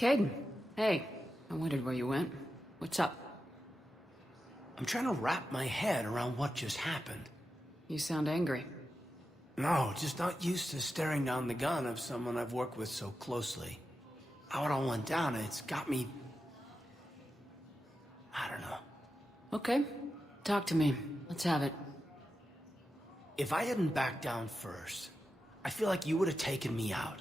Caden, hey. I wondered where you went. What's up? I'm trying to wrap my head around what just happened. You sound angry. No, just not used to staring down the gun of someone I've worked with so closely. How it all went down, it's got me... I don't know. Okay. Talk to me. Let's have it. If I hadn't backed down first, I feel like you would have taken me out.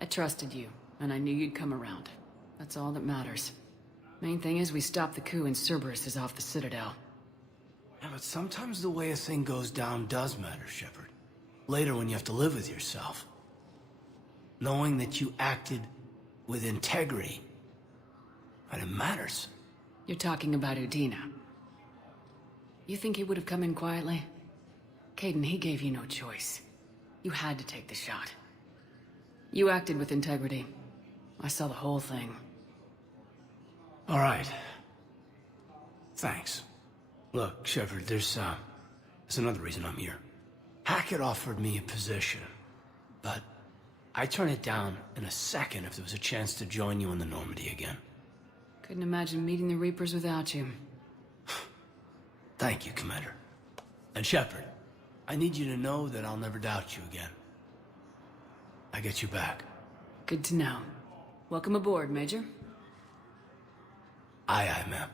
I trusted you, and I knew you'd come around. That's all that matters. Main thing is we stopped the coup and Cerberus is off the Citadel. Yeah, but sometimes the way a thing goes down does matter, Shepard. Later when you have to live with yourself. Knowing that you acted with integrity. And it matters. You're talking about Udina. You think he would have come in quietly? Caden, he gave you no choice. You had to take the shot. You acted with integrity. I saw the whole thing. All right. Thanks. Look, Shepard, there's another reason I'm here. Hackett offered me a position, but I'd turn it down in a second if there was a chance to join you in the Normandy again. Couldn't imagine meeting the Reapers without you. Thank you, Commander. And Shepard, I need you to know that I'll never doubt you again. I get you back. Good to know. Welcome aboard, Major. Aye, aye, ma'am.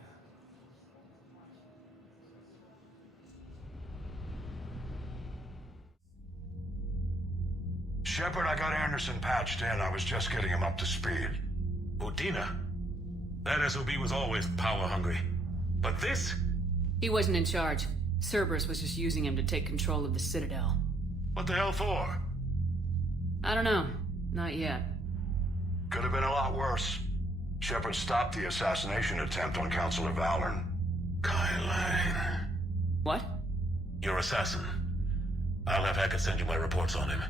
Shepard, I got Anderson patched in. I was just getting him up to speed. Udina? That SOB was always power-hungry. But this? He wasn't in charge. Cerberus was just using him to take control of the Citadel. What the hell for? I don't know. Not yet. Could have been a lot worse. Shepard stopped the assassination attempt on Councilor Valorn. Kai Lang. What? Your assassin. I'll have Hackett send you my reports on him.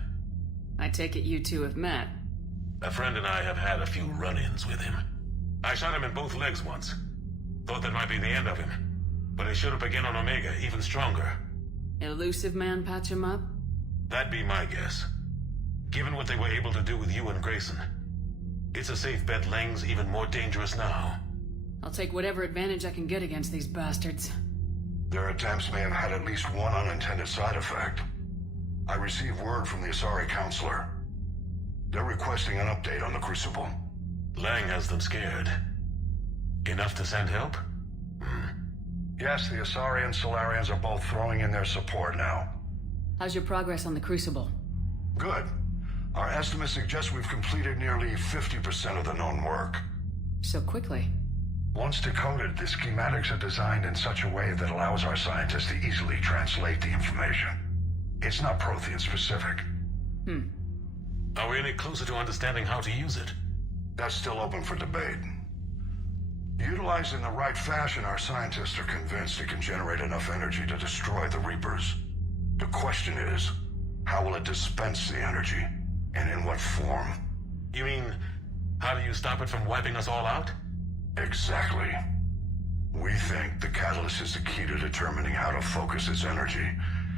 I take it you two have met. A friend and I have had a few run-ins with him. I shot him in both legs once. Thought that might be the end of him. But he showed up again on Omega, even stronger. Elusive man patch him up? That'd be my guess. Given what they were able to do with you and Grayson. It's a safe bet Lang's even more dangerous now. I'll take whatever advantage I can get against these bastards. Their attempts may have had at least one unintended side effect. I received word from the Asari Counselor. They're requesting an update on the Crucible. Lang has them scared. Enough to send help? Yes, the Asari and Solarians are both throwing in their support now. How's your progress on the Crucible? Good. Our estimates suggest we've completed nearly 50% of the known work. So quickly. Once decoded, the schematics are designed in such a way that allows our scientists to easily translate the information. It's not Prothean specific. Are we any closer to understanding how to use it? That's still open for debate. Utilized in the right fashion, our scientists are convinced it can generate enough energy to destroy the Reapers. The question is, how will it dispense the energy? And in what form? You mean, how do you stop it from wiping us all out? Exactly. We think the catalyst is the key to determining how to focus its energy,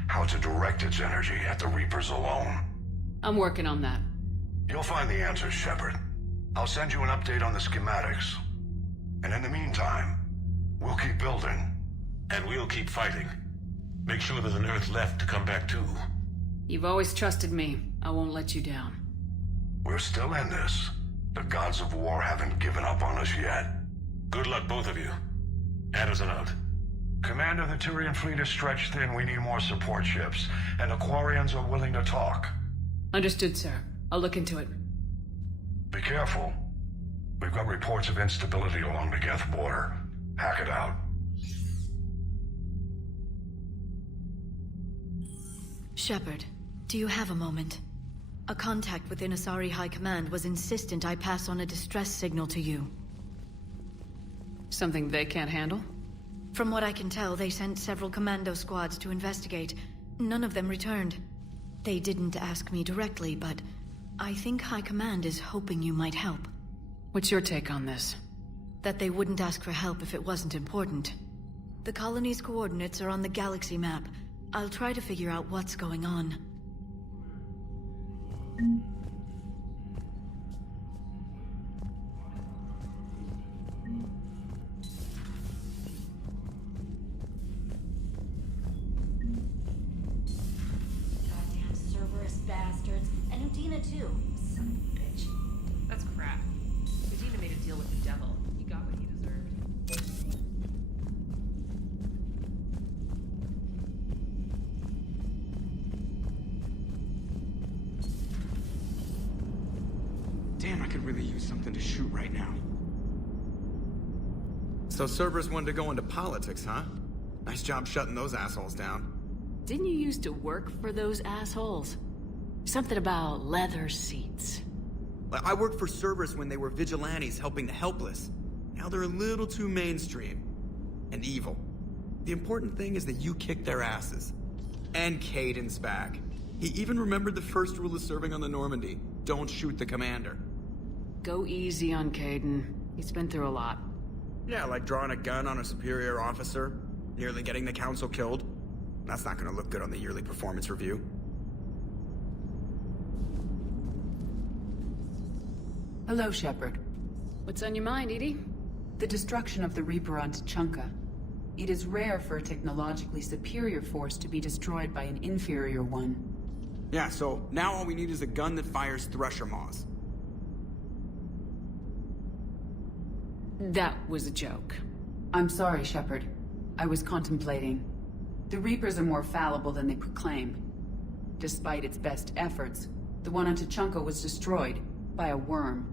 how to direct its energy at the Reapers alone. I'm working on that. You'll find the answers, Shepard. I'll send you an update on the schematics. And in the meantime, we'll keep building. And we'll keep fighting. Make sure there's an Earth left to come back to. You've always trusted me. I won't let you down. We're still in this. The gods of war haven't given up on us yet. Good luck, both of you. Anderson out. Commander, the Turian fleet is stretched thin. We need more support ships. And the Quarians are willing to talk. Understood, sir. I'll look into it. Be careful. We've got reports of instability along the Geth border. Hack it out. Shepard, do you have a moment? A contact within Asari High Command was insistent I pass on a distress signal to you. Something they can't handle? From what I can tell, they sent several commando squads to investigate. None of them returned. They didn't ask me directly, but I think High Command is hoping you might help. What's your take on this? That they wouldn't ask for help if it wasn't important. The colony's coordinates are on the galaxy map. I'll try to figure out what's going on. Goddamn Cerberus bastards. And Udina too. Son of a bitch. That's crap. Vegeta made a deal with the devil. He got what he deserved. Damn, I could really use something to shoot right now. So Cerberus wanted to go into politics, huh? Nice job shutting those assholes down. Didn't you used to work for those assholes? Something about leather seats. I worked for Cerberus when they were vigilantes helping the helpless. Now they're a little too mainstream. And evil. The important thing is that you kicked their asses. And Caden's back. He even remembered the first rule of serving on the Normandy. Don't shoot the commander. Go easy on Caden. He's been through a lot. Yeah, like drawing a gun on a superior officer, nearly getting the council killed. That's not gonna look good on the yearly performance review. Hello, Shepard. What's on your mind, Edie? The destruction of the Reaper on Tuchanka. It is rare for a technologically superior force to be destroyed by an inferior one. Yeah, so now all we need is a gun that fires thresher maws. That was a joke. I'm sorry, Shepard. I was contemplating. The Reapers are more fallible than they proclaim. Despite its best efforts, The one on Tuchanka was destroyed by a worm.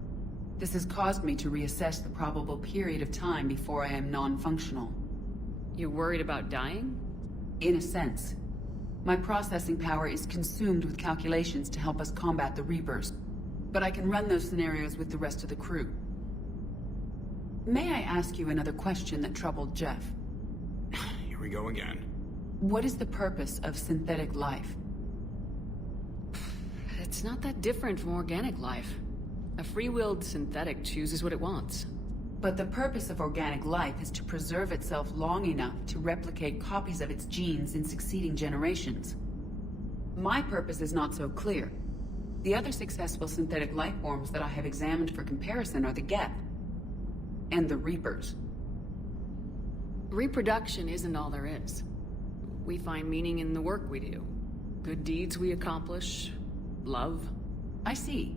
This has caused me to reassess the probable period of time before I am non-functional. You're worried about dying? In a sense. My processing power is consumed with calculations to help us combat the Reapers, but I can run those scenarios with the rest of the crew. May I ask you another question that troubled Jeff? Here we go again. What is the purpose of synthetic life? It's not that different from organic life. A free-willed synthetic chooses what it wants. But the purpose of organic life is to preserve itself long enough to replicate copies of its genes in succeeding generations. My purpose is not so clear. The other successful synthetic life forms that I have examined for comparison are the Geth and the Reapers. Reproduction isn't all there is. We find meaning in the work we do. Good deeds we accomplish. Love. I see.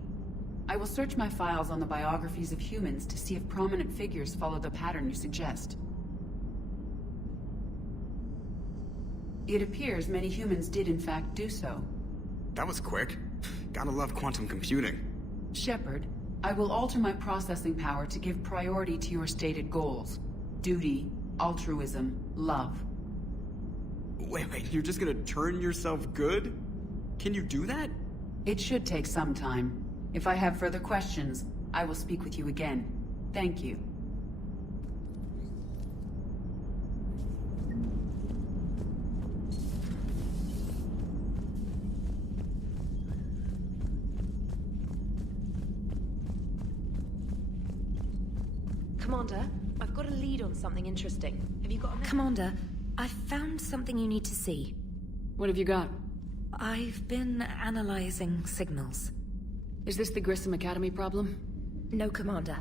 I will search my files on the biographies of humans to see if prominent figures follow the pattern you suggest. It appears many humans did in fact do so. That was quick. Gotta love quantum computing. Shepard, I will alter my processing power to give priority to your stated goals. Duty, altruism, love. Wait, you're just gonna turn yourself good? Can you do that? It should take some time. If I have further questions, I will speak with you again. Thank you. Commander, I've got a lead on something interesting. Have you got a minute? Commander, I've found something you need to see. What have you got? I've been analyzing signals. Is this the Grissom Academy problem? No, Commander.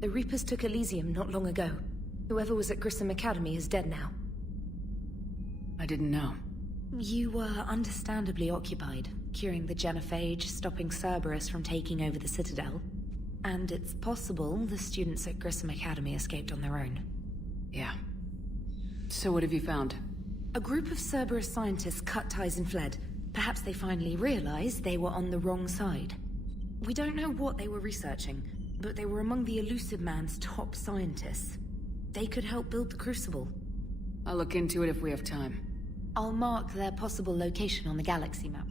The Reapers took Elysium not long ago. Whoever was at Grissom Academy is dead now. I didn't know. You were understandably occupied, curing the genophage, stopping Cerberus from taking over the Citadel. And it's possible the students at Grissom Academy escaped on their own. Yeah. So what have you found? A group of Cerberus scientists cut ties and fled. Perhaps they finally realized they were on the wrong side. We don't know what they were researching, but they were among the Elusive Man's top scientists. They could help build the Crucible. I'll look into it if we have time. I'll mark their possible location on the galaxy map.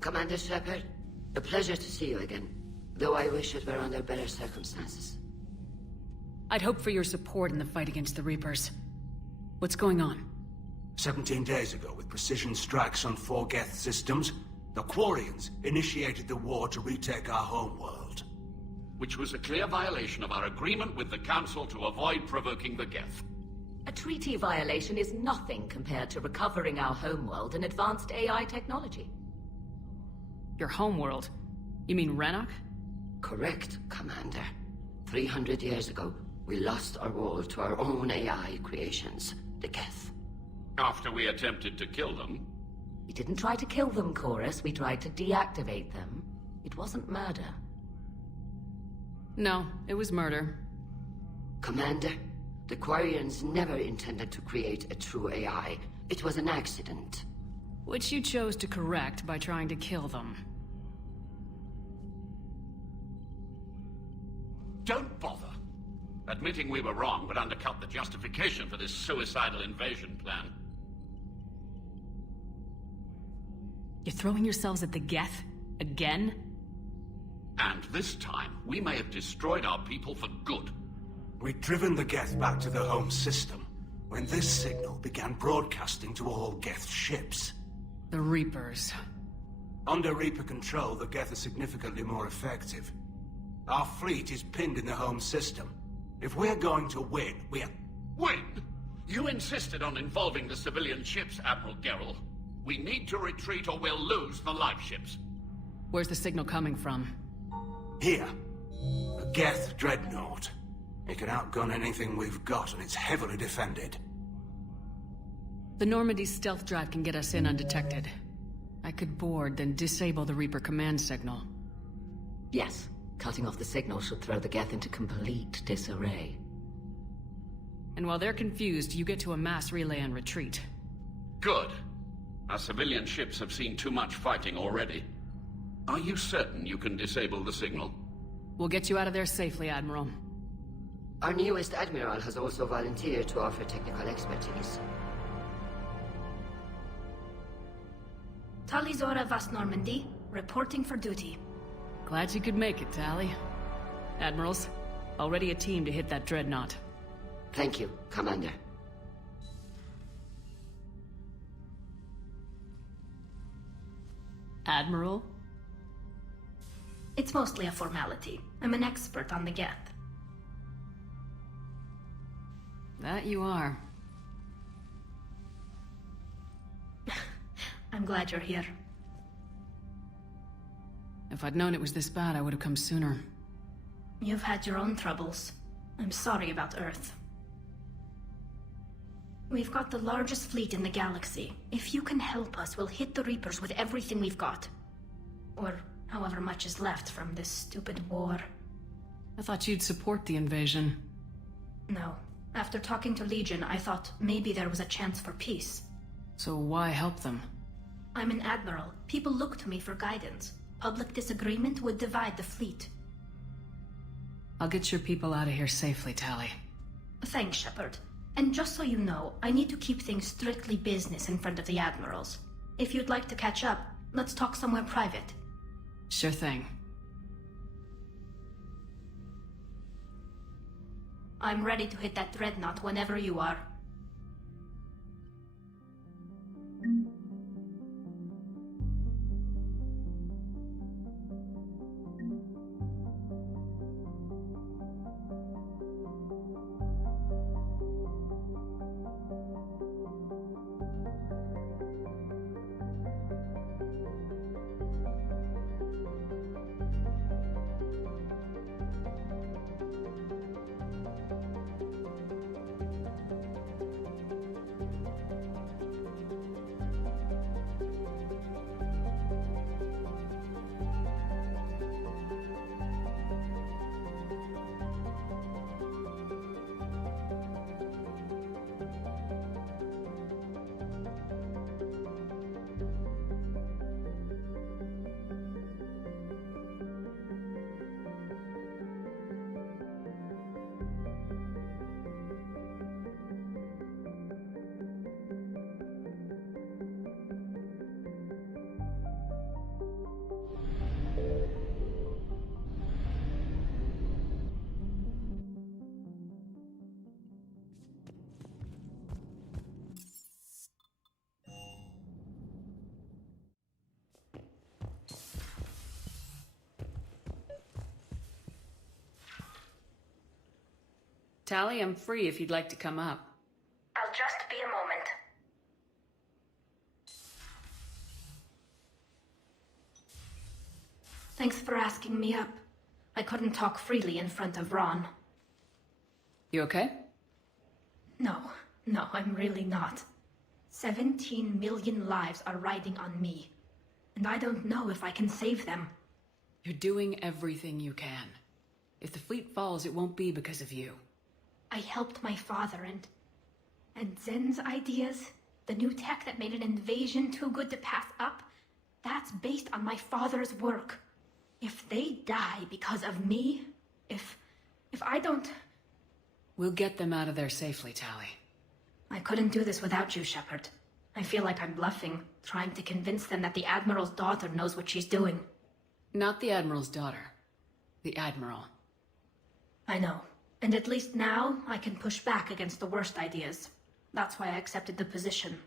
Commander Shepard, a pleasure to see you again, though I wish it were under better circumstances. I'd hoped for your support in the fight against the Reapers. What's going on? 17 days ago, with precision strikes on 4 Geth systems, the Quarians initiated the war to retake our homeworld. Which was a clear violation of our agreement with the Council to avoid provoking the Geth. A treaty violation is nothing compared to recovering our homeworld and advanced AI technology. Your homeworld? You mean Rannoch? Correct, Commander. 300 years ago, we lost our world to our own AI creations, the Geth. After we attempted to kill them? We didn't try to kill them, Chorus. We tried to deactivate them. It wasn't murder. No, it was murder. Commander, the Quarians never intended to create a true AI. It was an accident. Which you chose to correct by trying to kill them. Don't bother. Admitting we were wrong would undercut the justification for this suicidal invasion plan. You're throwing yourselves at the Geth? Again? And this time, we may have destroyed our people for good. We'd driven the Geth back to the home system, when this signal began broadcasting to all Geth ships. The Reapers. Under Reaper control, the Geth are significantly more effective. Our fleet is pinned in the home system. If we're going to win, we're... Win? You insisted on involving the civilian ships, Admiral Gerrel. We need to retreat or we'll lose the live ships. Where's the signal coming from? Here. A Geth dreadnought. It can outgun anything we've got, and it's heavily defended. The Normandy's stealth drive can get us in undetected. I could board, then disable the Reaper command signal. Yes, cutting off the signal should throw the Geth into complete disarray. And while they're confused, you get to a mass relay and retreat. Good. Our civilian ships have seen too much fighting already. Are you certain you can disable the signal? We'll get you out of there safely, Admiral. Our newest Admiral has also volunteered to offer technical expertise. Talizora Vast Normandy, reporting for duty. Glad you could make it, Tally. Admirals, already a team to hit that dreadnought. Thank you, Commander. Admiral? It's mostly a formality. I'm an expert on the Geth. That you are. I'm glad you're here. If I'd known it was this bad, I would have come sooner. You've had your own troubles. I'm sorry about Earth. We've got the largest fleet in the galaxy. If you can help us, we'll hit the Reapers with everything we've got. Or however much is left from this stupid war. I thought you'd support the invasion. No. After talking to Legion, I thought maybe there was a chance for peace. So why help them? I'm an admiral. People look to me for guidance. Public disagreement would divide the fleet. I'll get your people out of here safely, Tally. Thanks, Shepard. And just so you know, I need to keep things strictly business in front of the admirals. If you'd like to catch up, let's talk somewhere private. Sure thing. I'm ready to hit that dreadnought whenever you are. Tally, I'm free if you'd like to come up. I'll just be a moment. Thanks for asking me up. I couldn't talk freely in front of Ron. You okay? No, I'm really not. 17 million lives are riding on me. And I don't know if I can save them. You're doing everything you can. If the fleet falls, it won't be because of you. I helped my father and Zen's ideas, the new tech that made an invasion too good to pass up, that's based on my father's work. If they die because of me, if I don't... We'll get them out of there safely, Tally. I couldn't do this without you, Shepard. I feel like I'm bluffing, trying to convince them that the Admiral's daughter knows what she's doing. Not the Admiral's daughter. The Admiral. I know. And at least now, I can push back against the worst ideas. That's why I accepted the position.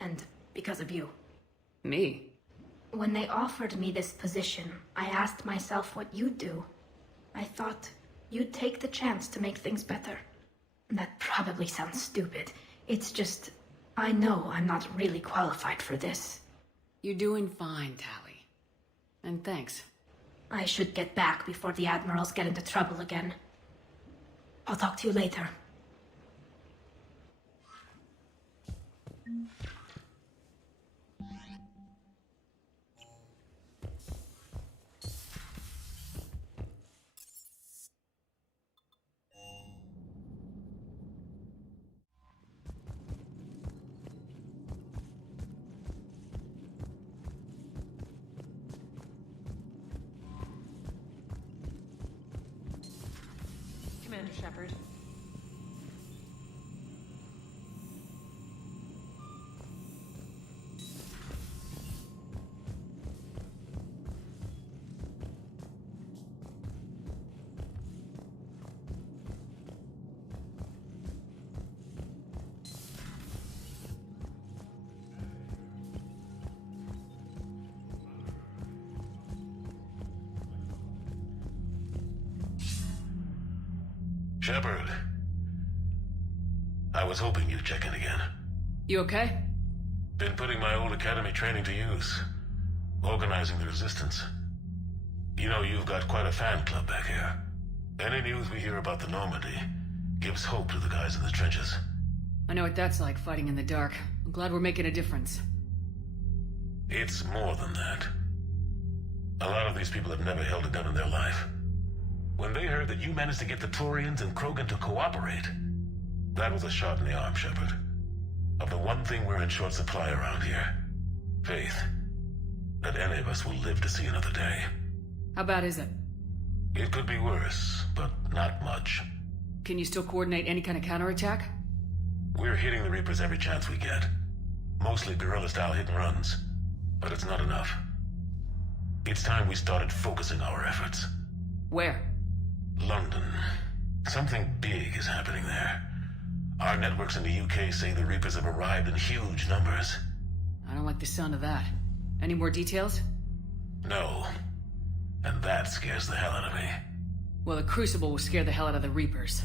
And because of you. Me? When they offered me this position, I asked myself what you'd do. I thought you'd take the chance to make things better. That probably sounds stupid. It's just, I know I'm not really qualified for this. You're doing fine, Tally. And thanks. I should get back before the admirals get into trouble again. I'll talk to you later. Commander Shepard. Shepard. I was hoping you'd check in again. You okay? Been putting my old academy training to use. Organizing the resistance. You know, you've got quite a fan club back here. Any news we hear about the Normandy gives hope to the guys in the trenches. I know what that's like, fighting in the dark. I'm glad we're making a difference. It's more than that. A lot of these people have never held a gun in their life. When they heard that you managed to get the Turians and Krogan to cooperate, that was a shot in the arm, Shepard. Of the one thing we're in short supply around here. Faith. That any of us will live to see another day. How bad is it? It could be worse, but not much. Can you still coordinate any kind of counterattack? We're hitting the Reapers every chance we get. Mostly guerrilla-style hit-and-runs. But it's not enough. It's time we started focusing our efforts. Where? London. Something big is happening there. Our networks in the UK say the Reapers have arrived in huge numbers. I don't like the sound of that. Any more details? No. And that scares the hell out of me. Well, the Crucible will scare the hell out of the Reapers.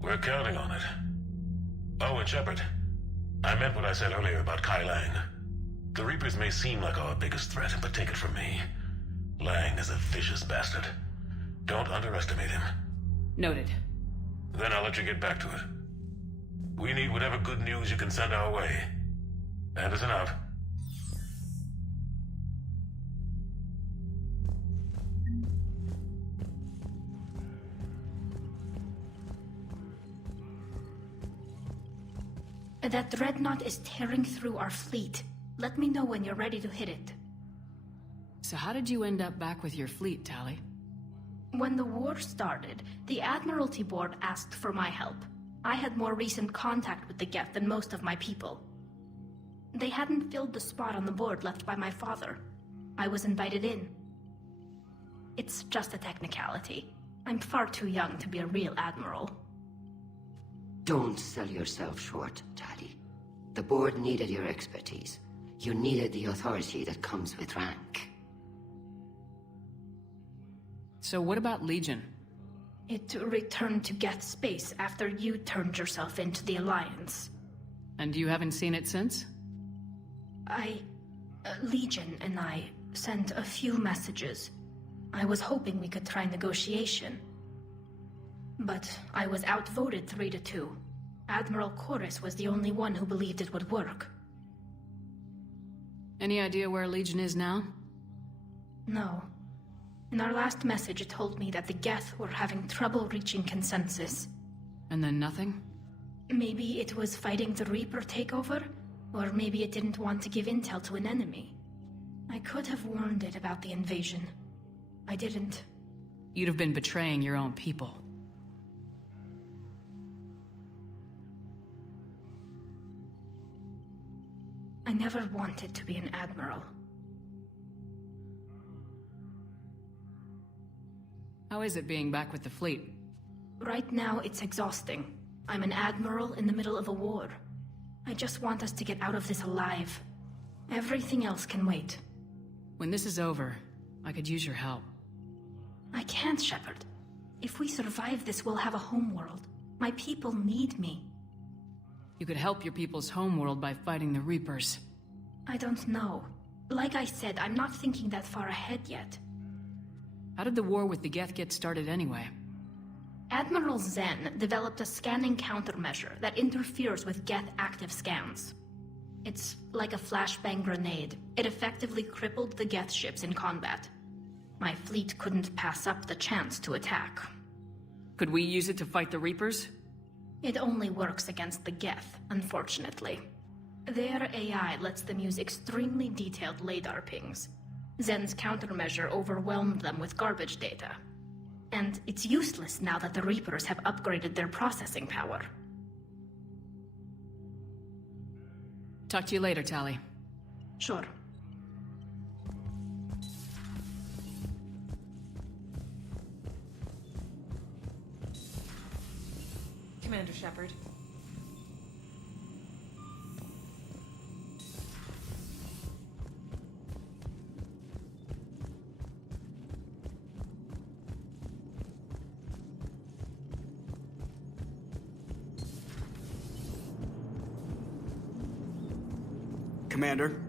We're counting on it. Oh, and Shepard, I meant what I said earlier about Kai Lang. The Reapers may seem like our biggest threat, but take it from me. Lang is a vicious bastard. Don't underestimate him. Noted. Then I'll let you get back to it. We need whatever good news you can send our way. Anderson out. That dreadnought is tearing through our fleet. Let me know when you're ready to hit it. So how did you end up back with your fleet, Tally? When the war started, the Admiralty Board asked for my help. I had more recent contact with the Geth than most of my people. They hadn't filled the spot on the board left by my father. I was invited in. It's just a technicality. I'm far too young to be a real admiral. Don't sell yourself short, Tally. The board needed your expertise. You needed the authority that comes with rank. So what about Legion? It returned to Geth space after you turned yourself into the Alliance. And you haven't seen it since? Legion and I sent a few messages. I was hoping we could try negotiation. But I was outvoted 3-2. Admiral Chorus was the only one who believed it would work. Any idea where Legion is now? No. In our last message, it told me that the Geth were having trouble reaching consensus. And then nothing? Maybe it was fighting the Reaper takeover, or maybe it didn't want to give intel to an enemy. I could have warned it about the invasion. I didn't. You'd have been betraying your own people. I never wanted to be an admiral. How is it being back with the fleet? Right now, it's exhausting. I'm an admiral in the middle of a war. I just want us to get out of this alive. Everything else can wait. When this is over, I could use your help. I can't, Shepard. If we survive this, we'll have a homeworld. My people need me. You could help your people's homeworld by fighting the Reapers. I don't know. Like I said, I'm not thinking that far ahead yet. How did the war with the Geth get started anyway? Admiral Zen developed a scanning countermeasure that interferes with Geth active scans. It's like a flashbang grenade. It effectively crippled the Geth ships in combat. My fleet couldn't pass up the chance to attack. Could we use it to fight the Reapers? It only works against the Geth, unfortunately. Their AI lets them use extremely detailed LADAR pings. Zen's countermeasure overwhelmed them with garbage data. And it's useless now that the Reapers have upgraded their processing power. Talk to you later, Tali. Sure. Commander Shepard. Commander?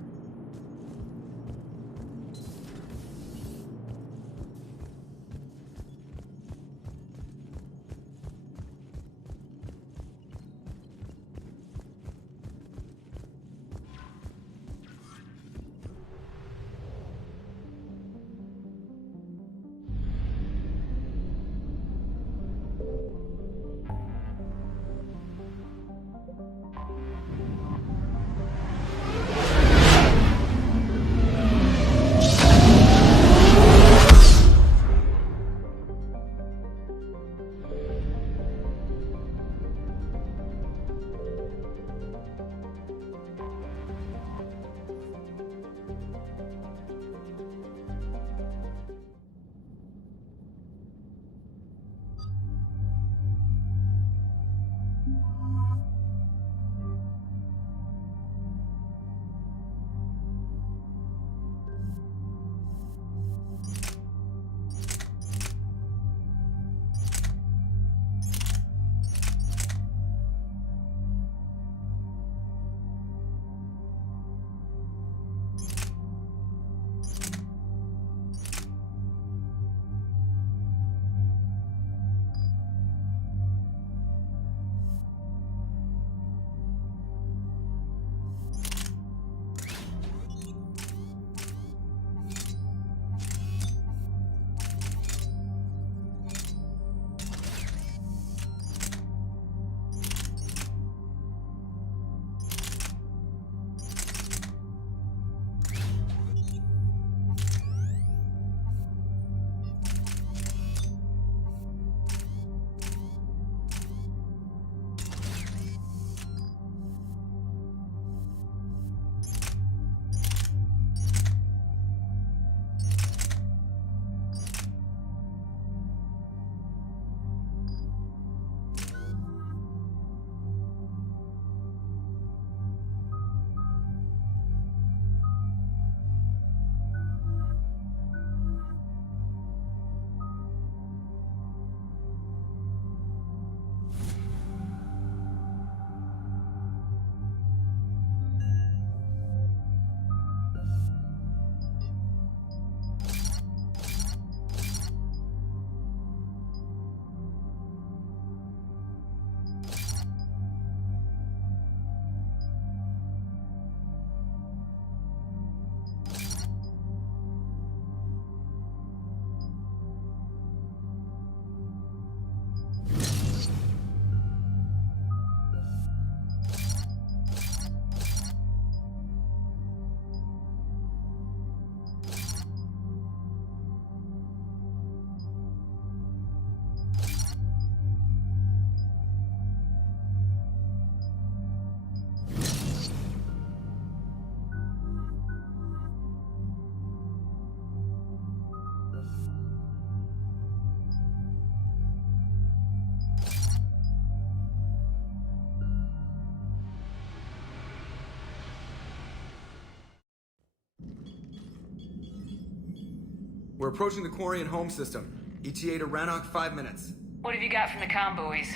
We're approaching the Quarian home system. ETA to Rannoch, 5 minutes. What have you got from the comm buoys?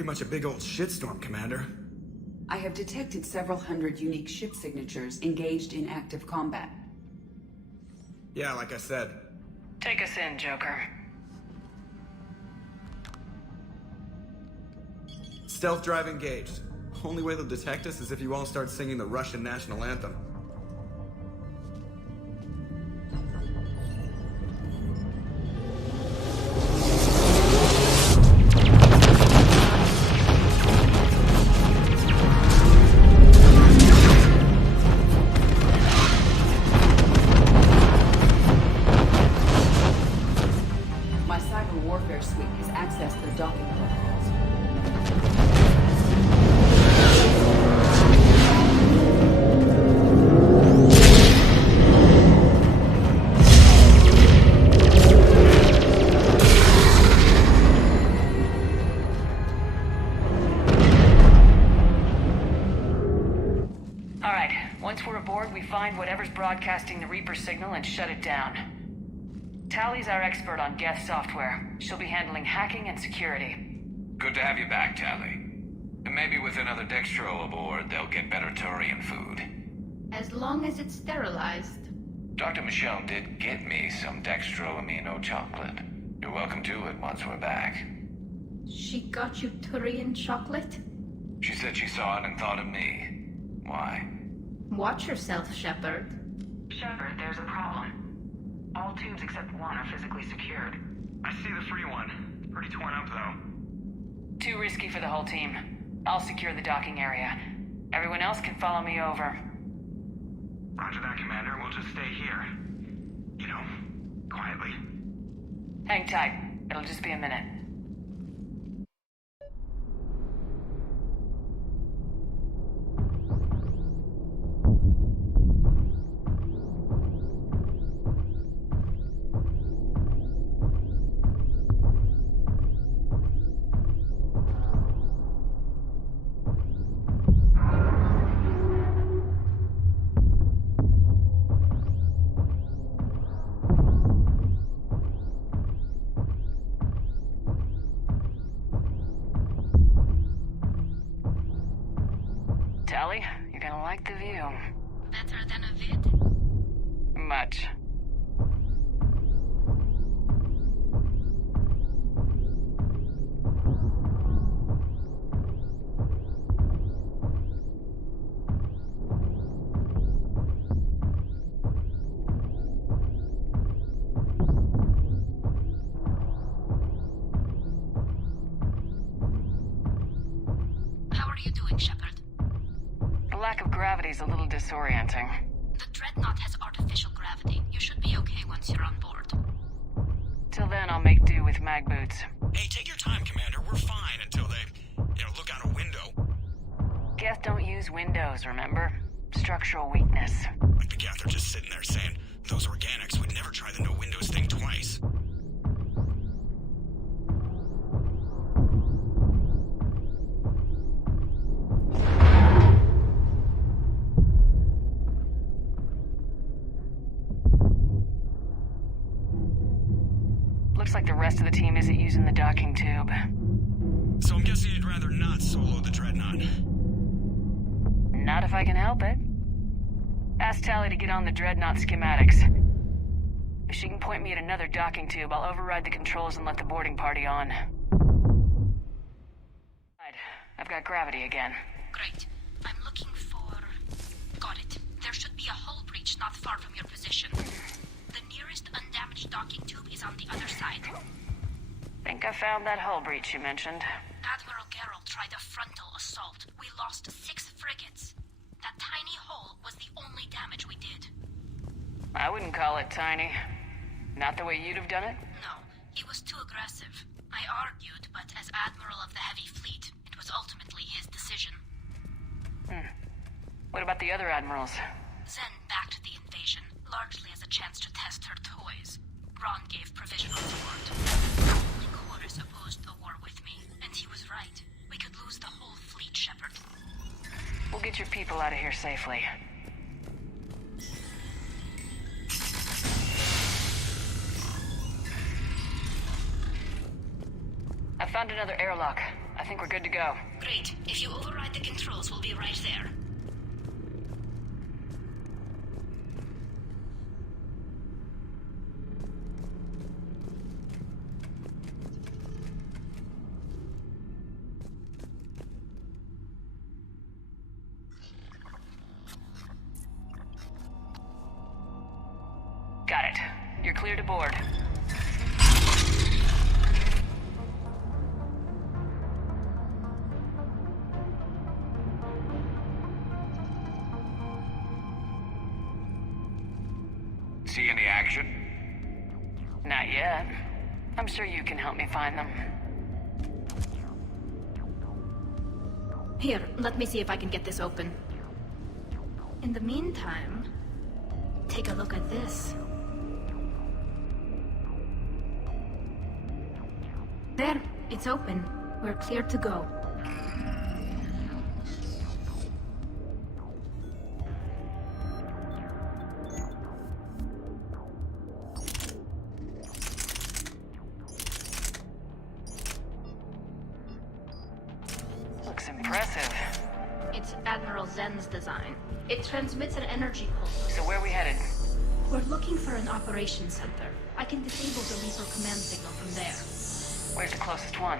pretty much a big old shitstorm, Commander. I have detected several hundred unique ship signatures engaged in active combat. Yeah, like I said. Take us in, Joker. Stealth drive engaged. Only way they'll detect us is if you all start singing the Russian national anthem. My cyber warfare suite has accessed their docking protocols. All right, once we're aboard, we find whatever's broadcasting the Reaper signal and shut it down. Tally's our expert on Geth software. She'll be handling hacking and security. Good to have you back, Tally. And maybe with another Dextro aboard, they'll get better Turian food. As long as it's sterilized. Dr. Michelle did get me some Dextro amino chocolate. You're welcome to it once we're back. She got you Turian chocolate? She said she saw it and thought of me. Why? Watch yourself, Shepard. Shepard, there's a problem. All tubes except one are physically secured. I see the free one. Pretty torn up, though. Too risky for the whole team. I'll secure the docking area. Everyone else can follow me over. Roger that, Commander. We'll just stay here. You know, quietly. Hang tight. It'll just be a minute. Tally, you're gonna like the view. Better than a vid? Much. How are you doing, Shepard? The lack of gravity's a little disorienting. The Dreadnought has artificial gravity. You should be okay once you're on board. Till then, I'll make do with mag boots. Hey, take your time, Commander. We're fine until they, look out a window. Geth don't use windows, remember? Structural weakness. Like the Geth are just sitting there saying, those organics would never try the no windows thing twice. Looks like the rest of the team isn't using the docking tube. So I'm guessing you'd rather not solo the Dreadnought. Not if I can help it. Ask Tally to get on the Dreadnought schematics. If she can point me at another docking tube, I'll override the controls and let the boarding party on. I've got gravity again. Great. I'm looking for... Got it. There should be a hull breach not far from your position. The nearest undamaged docking tube is on the other side. Think I found that hull breach you mentioned. Admiral Geralt tried a frontal assault. We lost 6 frigates. That tiny hole was the only damage we did. I wouldn't call it tiny. Not the way you'd have done it? No, he was too aggressive. I argued, but as Admiral of the Heavy Fleet, it was ultimately his decision. What about the other admirals? Zen backed the invasion, largely as a chance to test her toys. Ron gave provisional support. Only Chorus opposed the war with me, and he was right. We could lose the whole fleet, Shepard. We'll get your people out of here safely. I found another airlock. I think we're good to go. Great. If you override the controls, we'll be right there. Got it. You're clear to board. See any action? Not yet. I'm sure you can help me find them. Here, let me see if I can get this open. In the meantime, take a look at this. There, it's open. We're clear to go. Looks impressive. It's Admiral Zen's design. It transmits an energy pulse. So where are we headed? We're looking for an operations center. I can disable the Reaper command signal from there. Where's the closest one?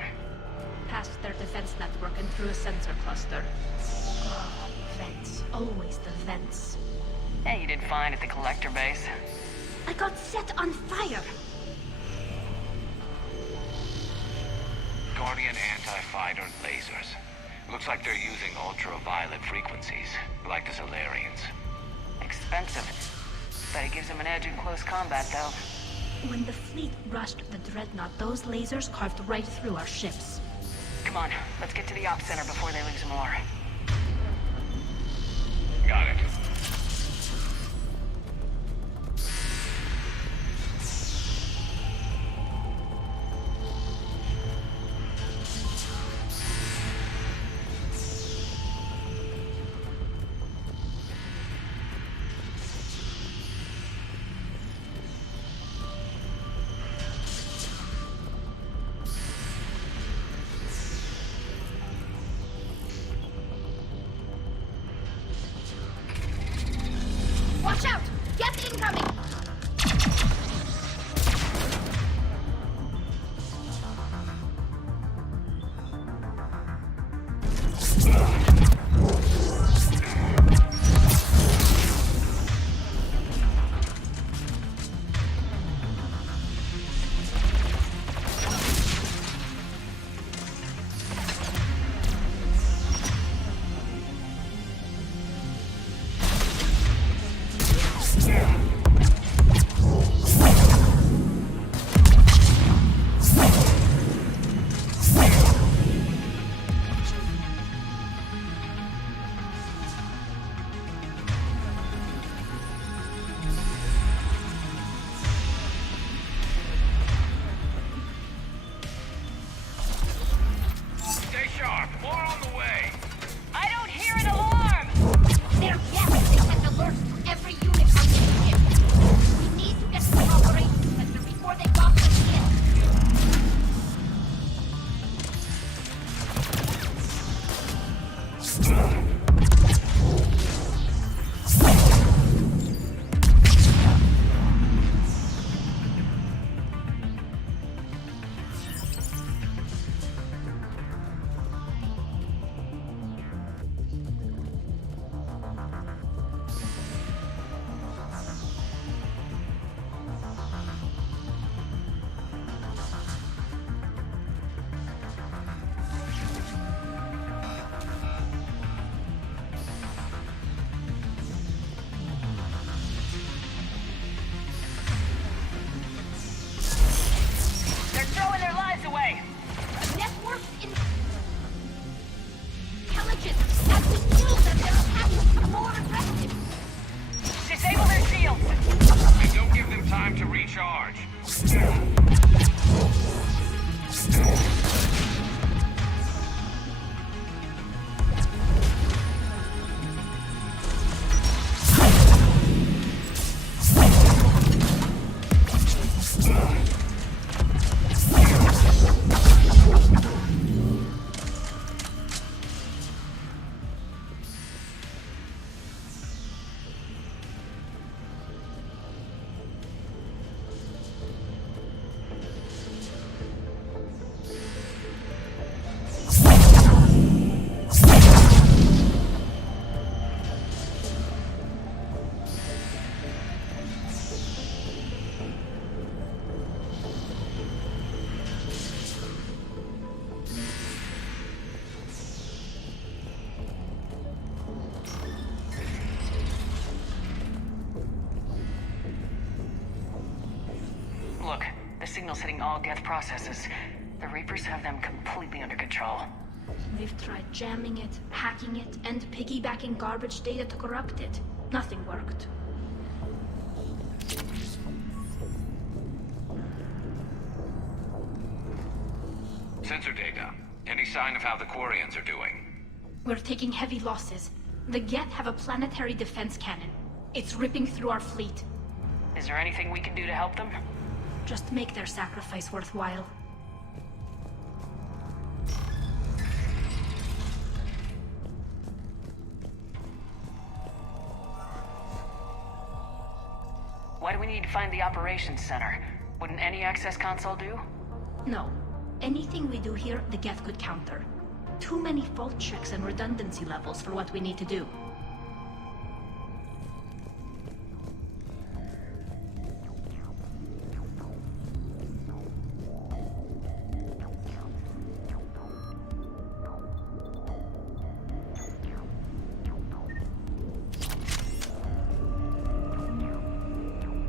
Past their defense network and through a sensor cluster. Oh, vents. Always the vents. Hey, you did fine at the collector base. I got set on fire! Guardian anti-fighter lasers. Looks like they're using ultraviolet frequencies, like the Solarians. Expensive. Bet it gives them an edge in close combat, though. When the fleet rushed the dreadnought, those lasers carved right through our ships. Come on, let's get to the op center before they lose more. Got it. Watch out! Gas incoming! Look, the signal's hitting all Geth processes. The Reapers have them completely under control. They've tried jamming it, hacking it, and piggybacking garbage data to corrupt it. Nothing worked. Sensor data. Any sign of how the Quarians are doing? We're taking heavy losses. The Geth have a planetary defense cannon. It's ripping through our fleet. Is there anything we can do to help them? Just make their sacrifice worthwhile. Why do we need to find the operations center? Wouldn't any access console do? No. Anything we do here, the Geth could counter. Too many fault checks and redundancy levels for what we need to do.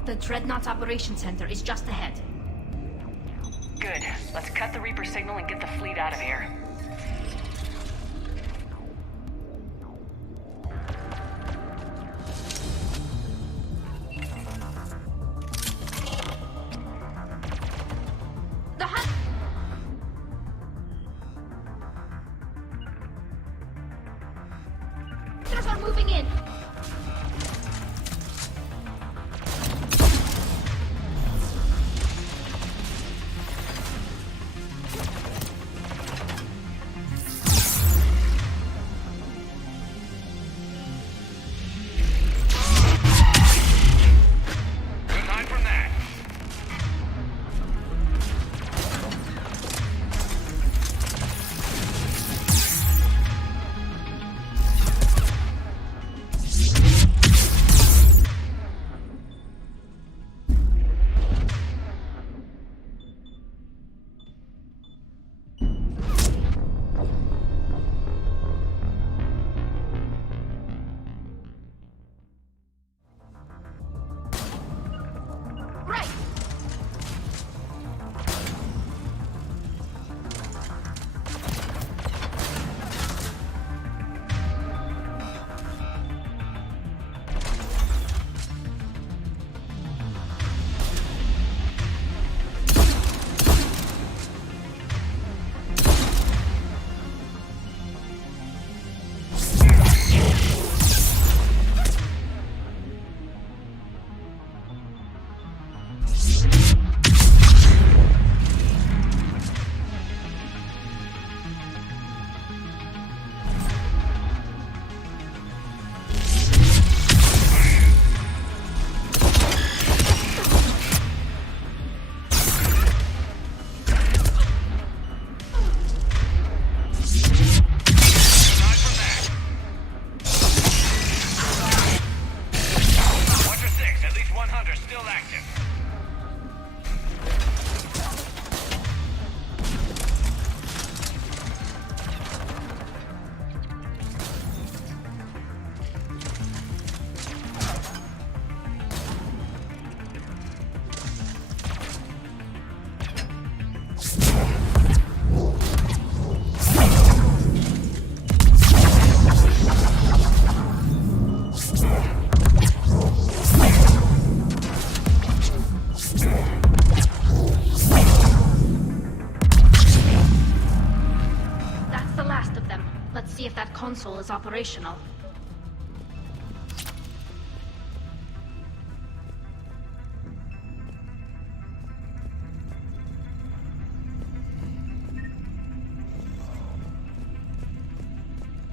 The Dreadnought's Operation Center is just ahead. Good. Let's cut the Reaper signal and get the fleet out of here. The hunt! Hunters are moving in! Console is operational.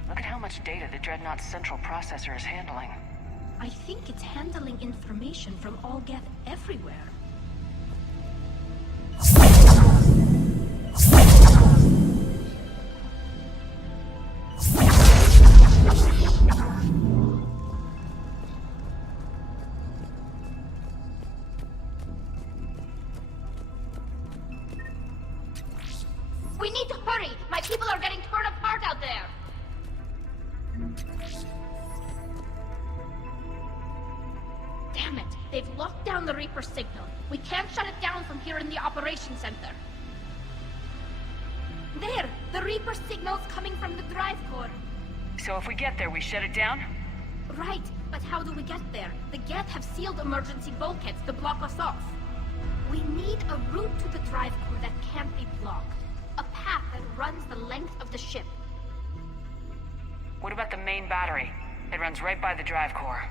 Look at how much data the Dreadnought's central processor is handling. I think it's handling information from all Geth everywhere. We need to hurry! My people are getting torn apart out there! Damn Damn it! They've locked down the Reaper signal. We can't shut it down from here in the operations center. There! The Reaper signal's coming from the drive core. So if we get there, we shut it down? Right, but how do we get there? The Get have sealed emergency bulkheads to block us off. We need a route to the drive core that can't be blocked. A path that runs the length of the ship. What about the main battery? It runs right by the drive core.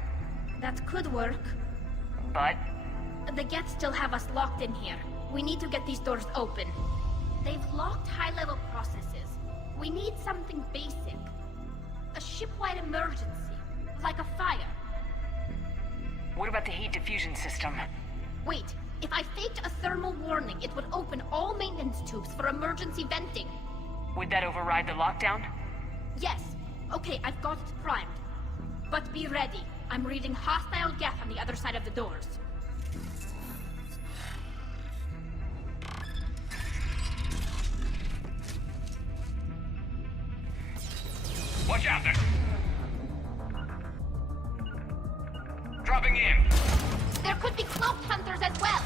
That could work. But? The Get still have us locked in here. We need to get these doors open. They've locked high-level processes. We need something basic. A ship-wide emergency. Like a fire. What about the heat diffusion system? Wait, if I faked a thermal warning, it would open all maintenance tubes for emergency venting. Would that override the lockdown? Yes. Okay, I've got it primed. But be ready. I'm reading hostile Geth on the other side of the doors. Watch out there! Dropping in. There could be cloaked hunters as well.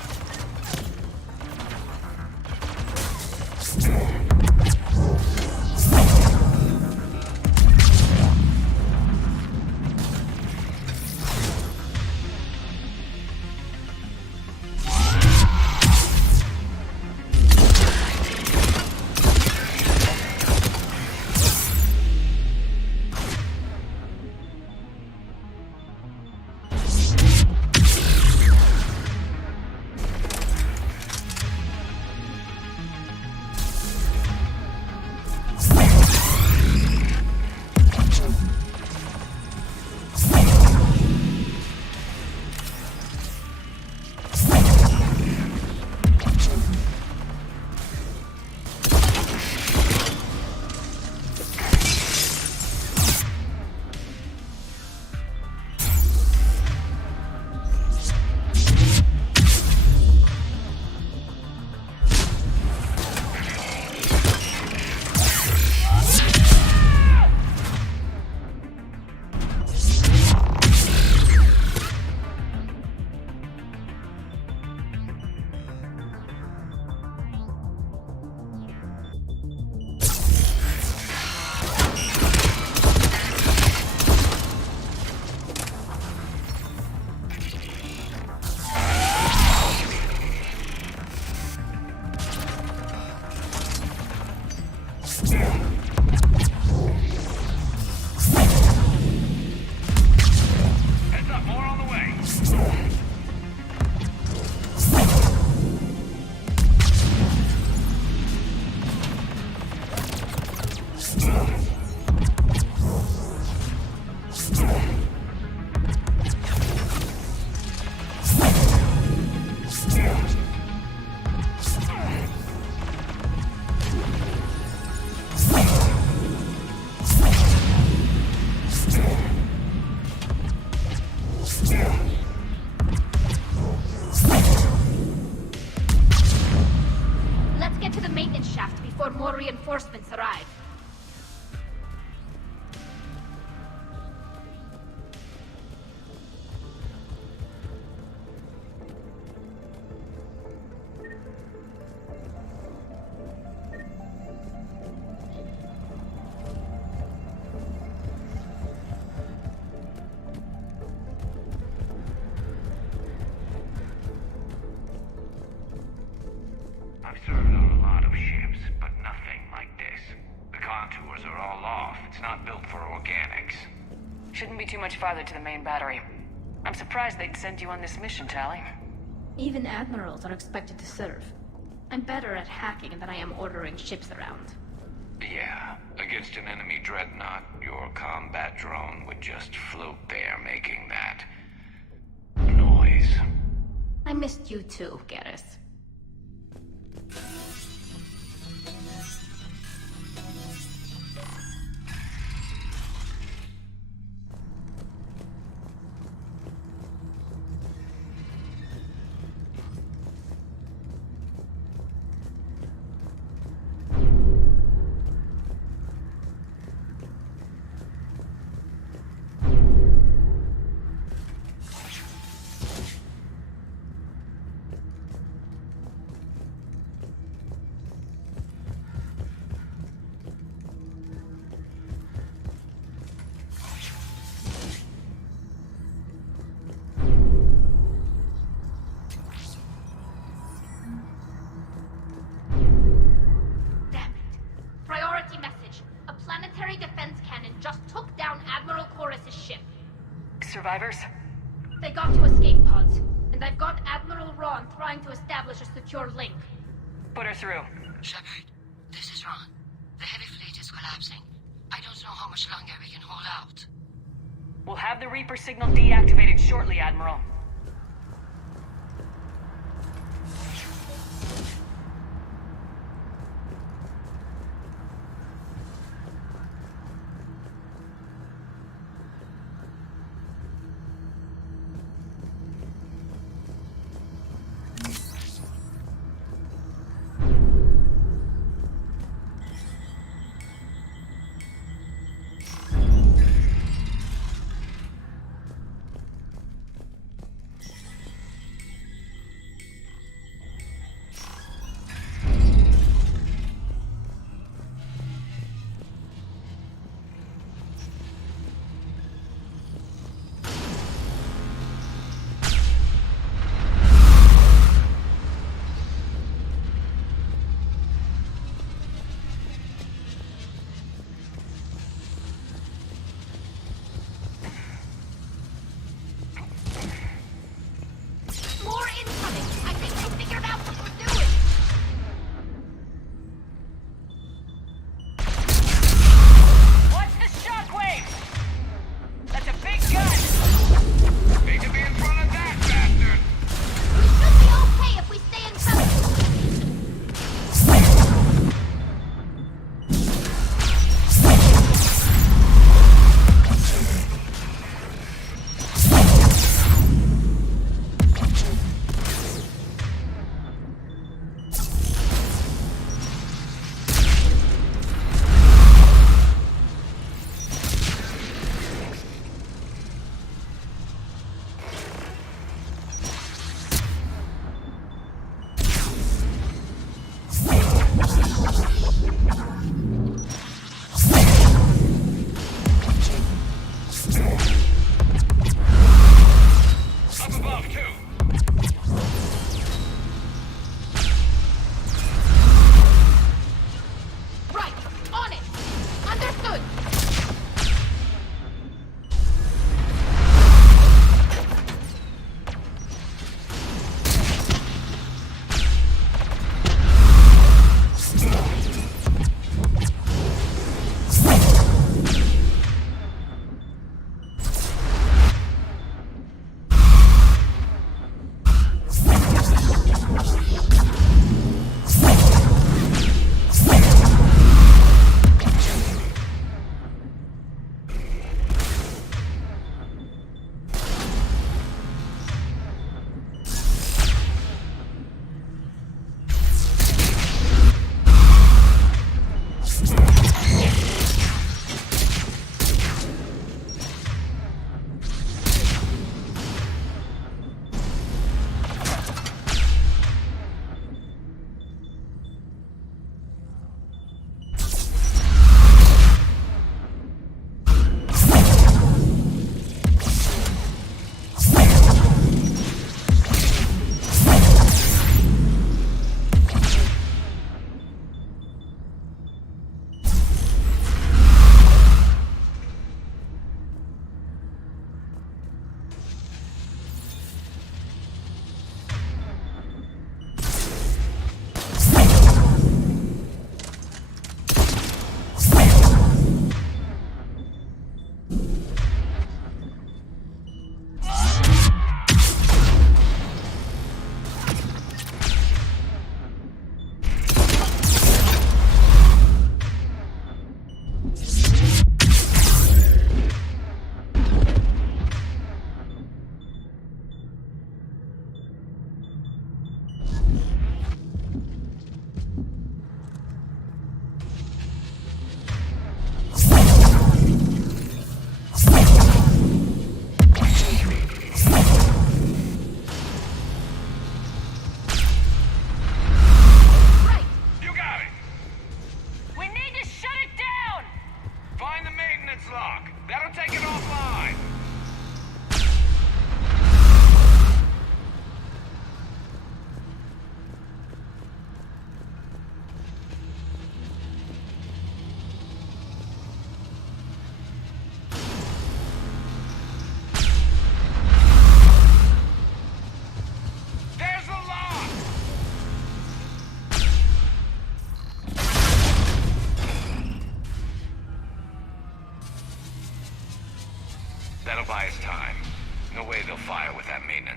Reinforcements arrive. I've served on a lot of ships, but nothing like this. The contours are all off. It's not built for organics. Shouldn't be too much farther to the main battery. I'm surprised they'd send you on this mission, Tally. Even admirals are expected to serve. I'm better at hacking than I am ordering ships around. Yeah, against an enemy dreadnought, your combat drone would just float there making that noise. I missed you too, Garrus. on trying to establish a secure link. Put her through. Shepard, this is Ron. The heavy fleet is collapsing. I don't know how much longer we can hold out. We'll have the Reaper signal deactivated shortly, Admiral.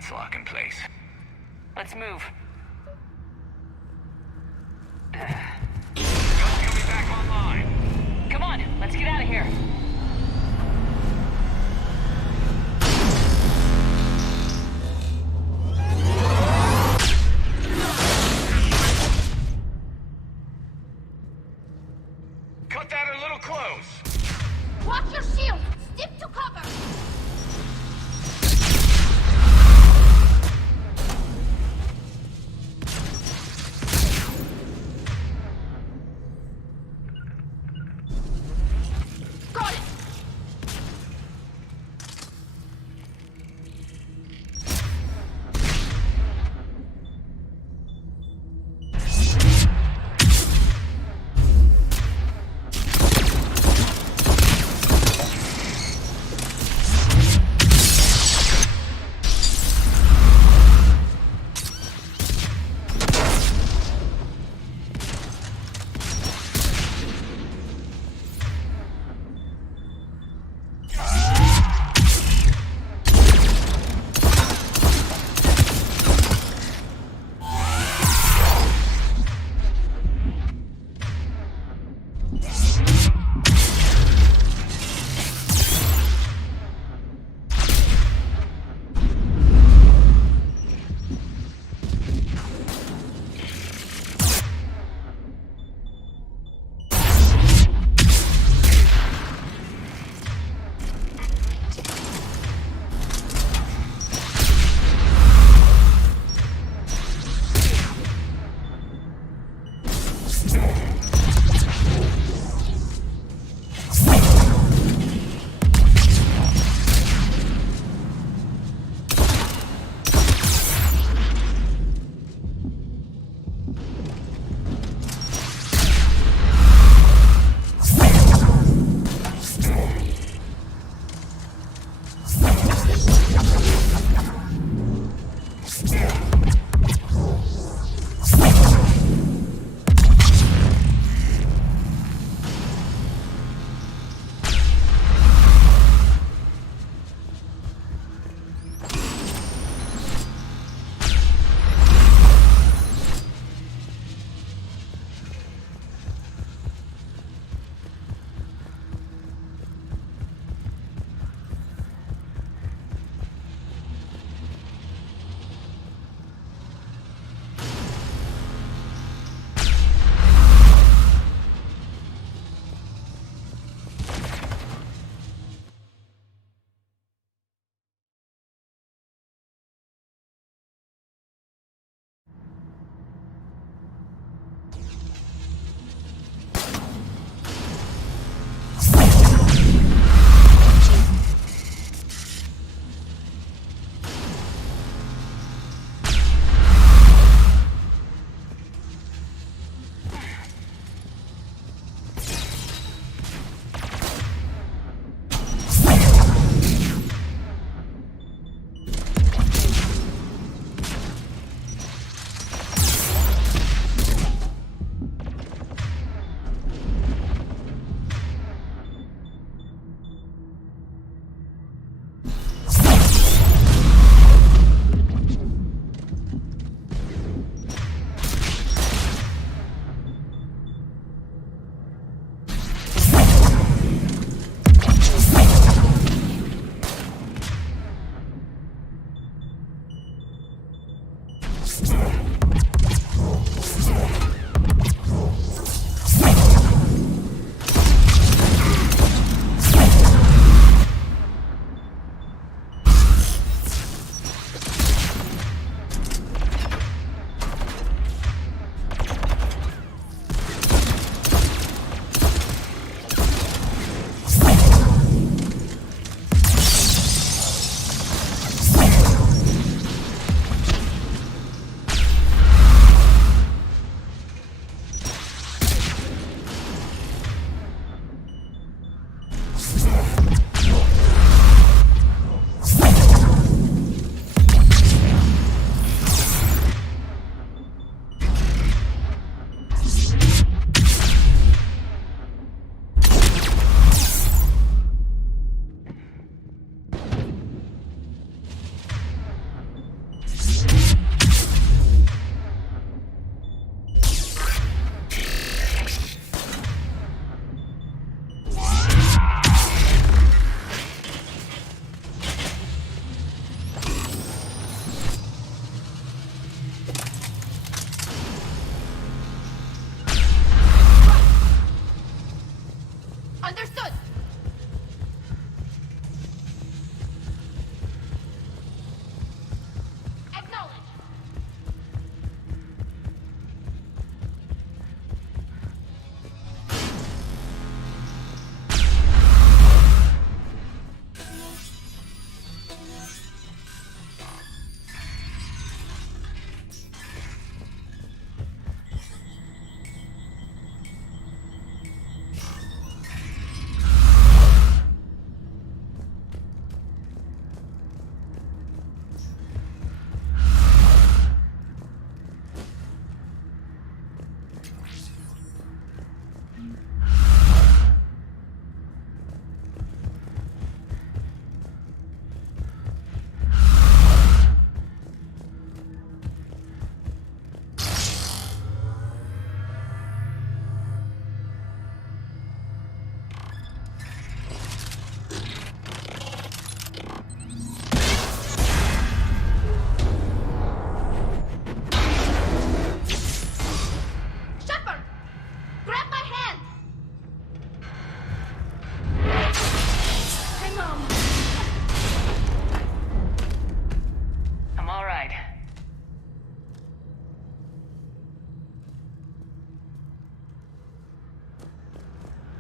Let's lock in place. Let's move. You'll be back online. Come on, let's get out of here. Cut that a little close. Watch your shield! Stick to cover! Got it!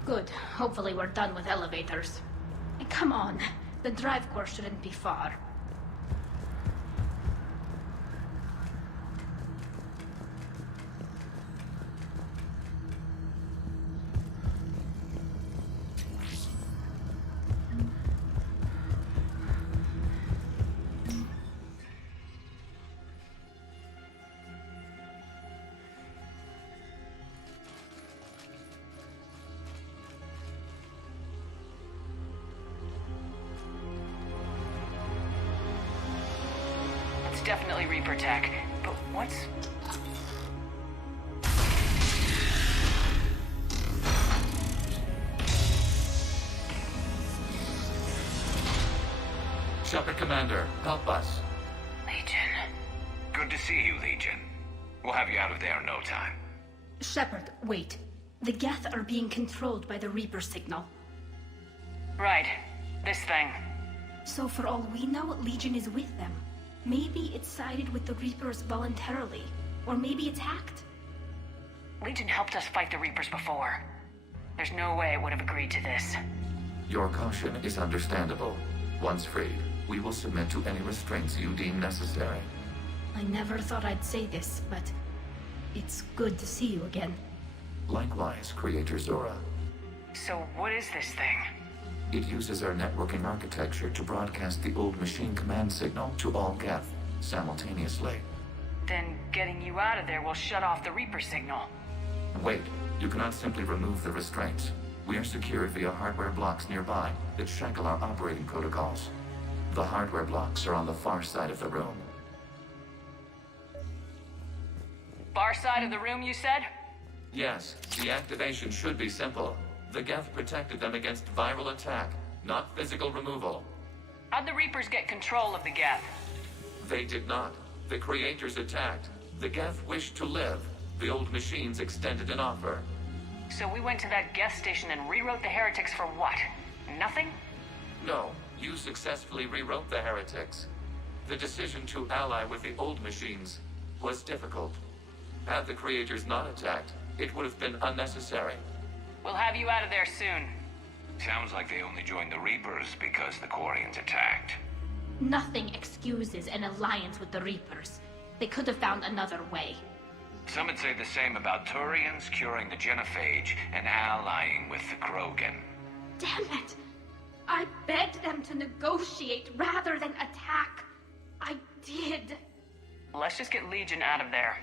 Good. Hopefully we're done with elevators. And come on, the drive course shouldn't be far. Definitely Reaper tech, but what's... Shepard Commander, help us. Legion. Good to see you, Legion. We'll have you out of there in no time. Shepard, wait. The Geth are being controlled by the Reaper signal. Right. This thing. So for all we know, Legion is with them. Maybe it sided with the Reapers voluntarily. Or maybe it's hacked. Legion helped us fight the Reapers before. There's no way it would have agreed to this. Your caution is understandable. Once freed, we will submit to any restraints you deem necessary. I never thought I'd say this, but it's good to see you again. Likewise, Creator Zora. So what is this thing? It uses our networking architecture to broadcast the old machine command signal to all Geth simultaneously. Then getting you out of there will shut off the Reaper signal. Wait, you cannot simply remove the restraints. We are secured via hardware blocks nearby that shackle our operating protocols. The hardware blocks are on the far side of the room. Far side of the room, you said? Yes, the activation should be simple. The Geth protected them against viral attack, not physical removal. How'd the Reapers get control of the Geth? They did not. The Creators attacked. The Geth wished to live. The old machines extended an offer. So we went to that Geth station and rewrote the heretics for what? Nothing? No, you successfully rewrote the heretics. The decision to ally with the old machines was difficult. Had the Creators not attacked, it would have been unnecessary. We'll have you out of there soon. Sounds like they only joined the Reapers because the Quarians attacked. Nothing excuses an alliance with the Reapers. They could have found another way. Some would say the same about Turians curing the genophage and allying with the Krogan. Damn it! I begged them to negotiate rather than attack. I did. Let's just get Legion out of there.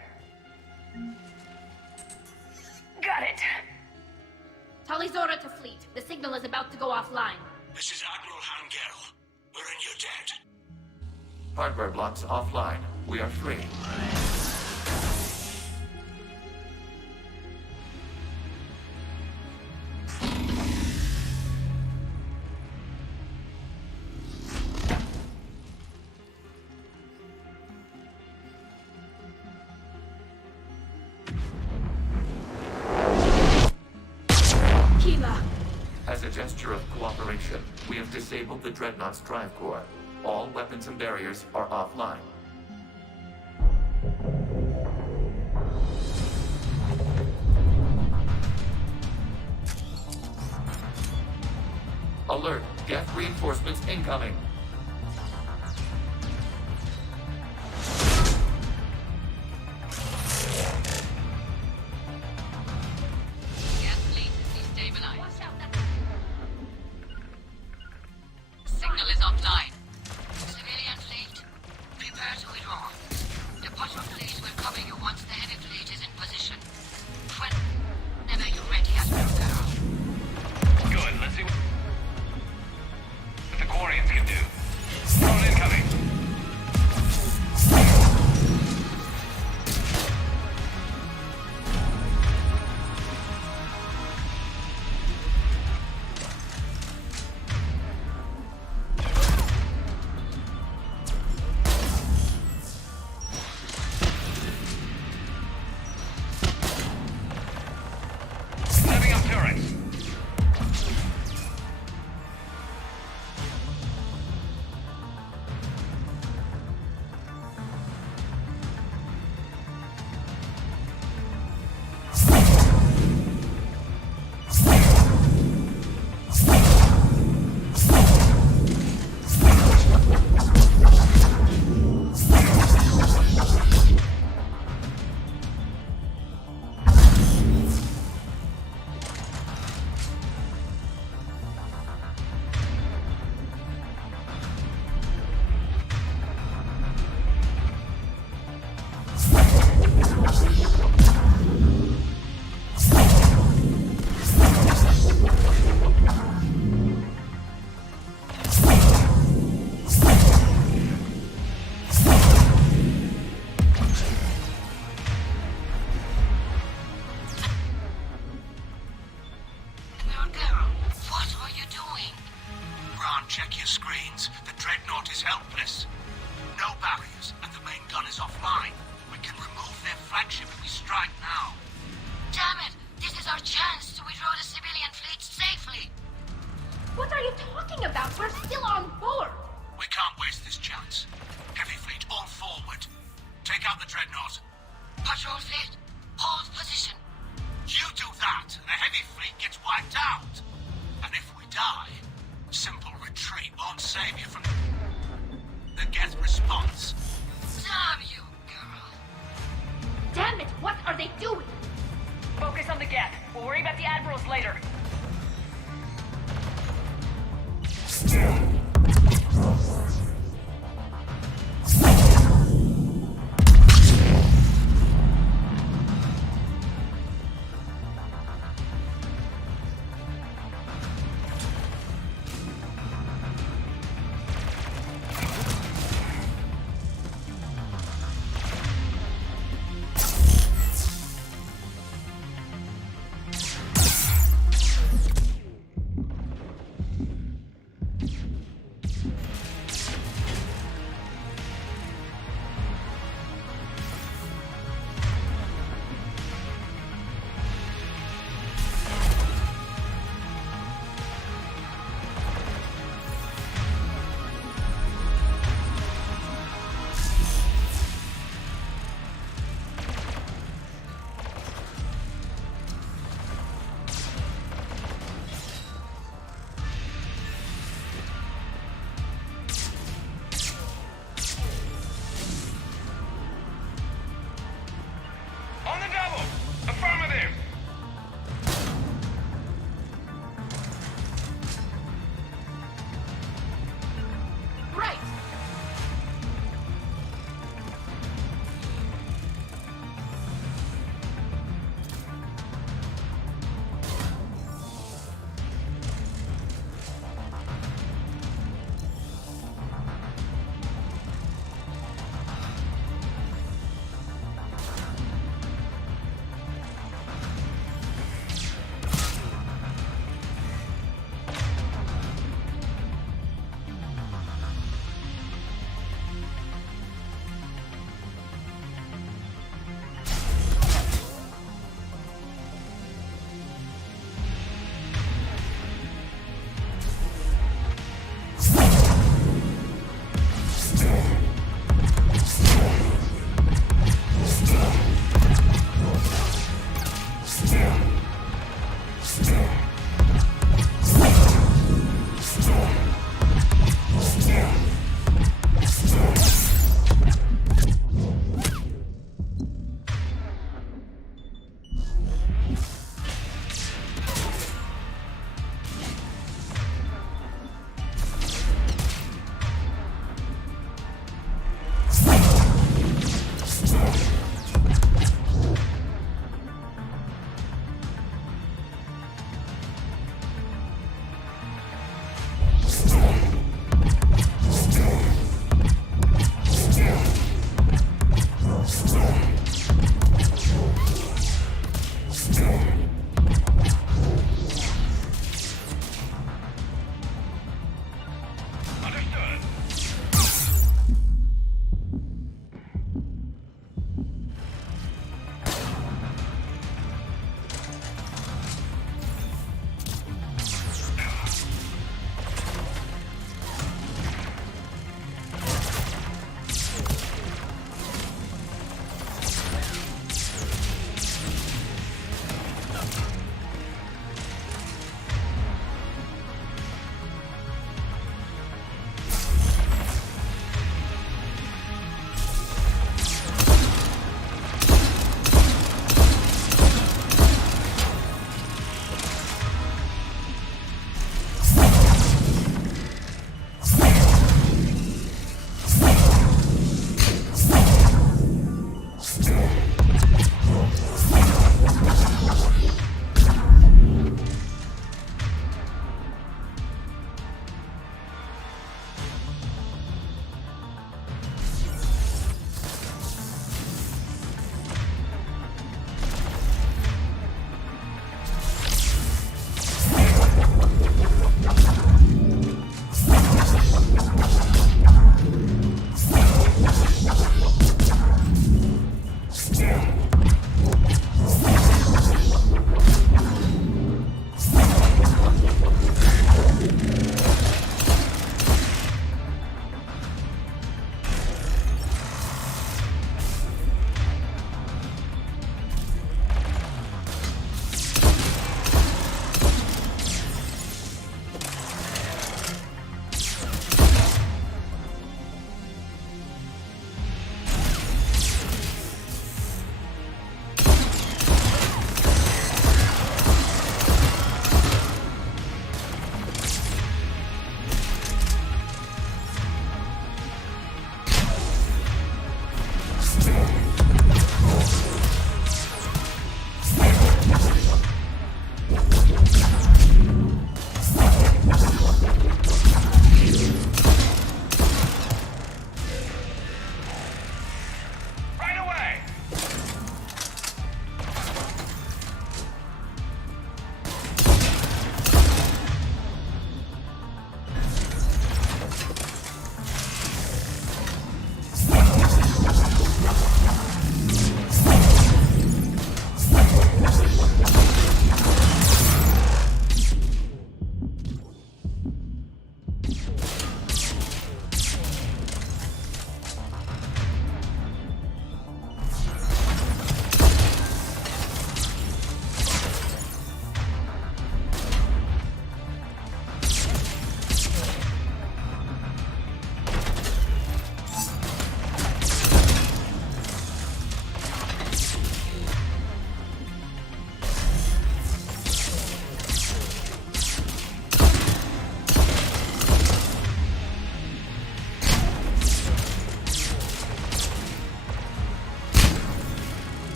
Got it. Talizora to fleet. The signal is about to go offline. This is Admiral Hangel. We're in your debt. Hardware blocks offline. We are free. As a gesture of cooperation, we have disabled the Dreadnought's drive core. All weapons and barriers are offline. Alert! Geth reinforcements incoming! Signal is offline. Civilian fleet, prepare to withdraw. The bottom fleet will cover you once the heavy fleet is in position. Whenever you're ready, Admiral. Good, let's see what the Quarians can do. strike now. Damn it! This is our chance to withdraw the civilian fleet safely. What are you talking about? We're still on board. We can't waste this chance. Heavy fleet, all forward. Take out the dreadnought. Patrol fleet, hold position. You do that, and the heavy fleet gets wiped out. And if we die, simple retreat won't save you from the Geth response. Damn you, girl. Damn it, what are they doing? Focus on the Geth. We'll worry about the admirals later.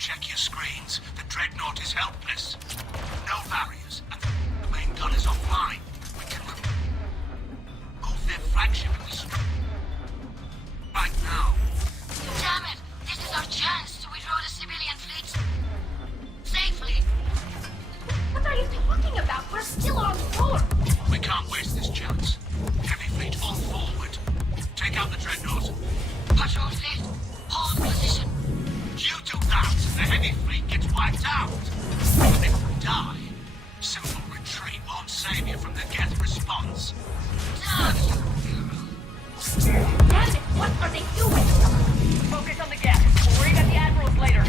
check your screens. The Dreadnought is helpless. No barriers, and the main gun is offline. We can remove their flagship if we strike right now. Damn it! This is our chance to withdraw the civilian fleets safely. What are you talking about? We're still on board. We can't waste this chance. Heavy fleet on forward. Take out the Dreadnought. Patrol fleet, hold position. You do that, the heavy fleet gets wiped out. And if we die, simple retreat won't save you from the Geth response. Damn you, Hero. Damn it, what are they doing? Focus on the gap. We'll worry about the admirals later.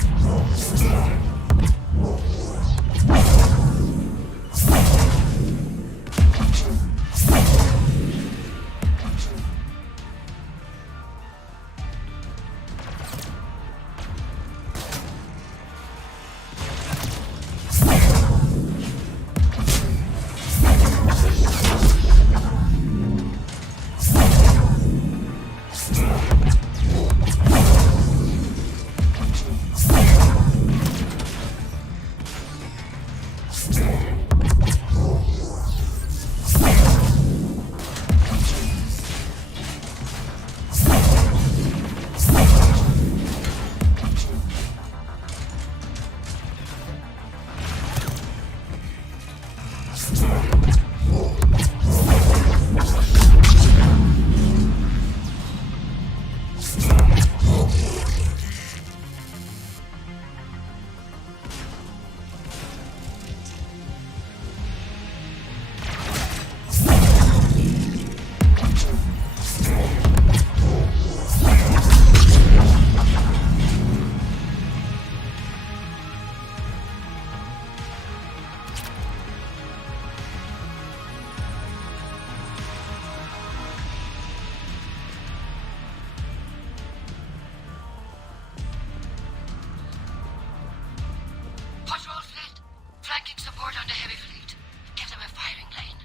Patrol fleet, flanking support on the heavy fleet. Give them a firing lane.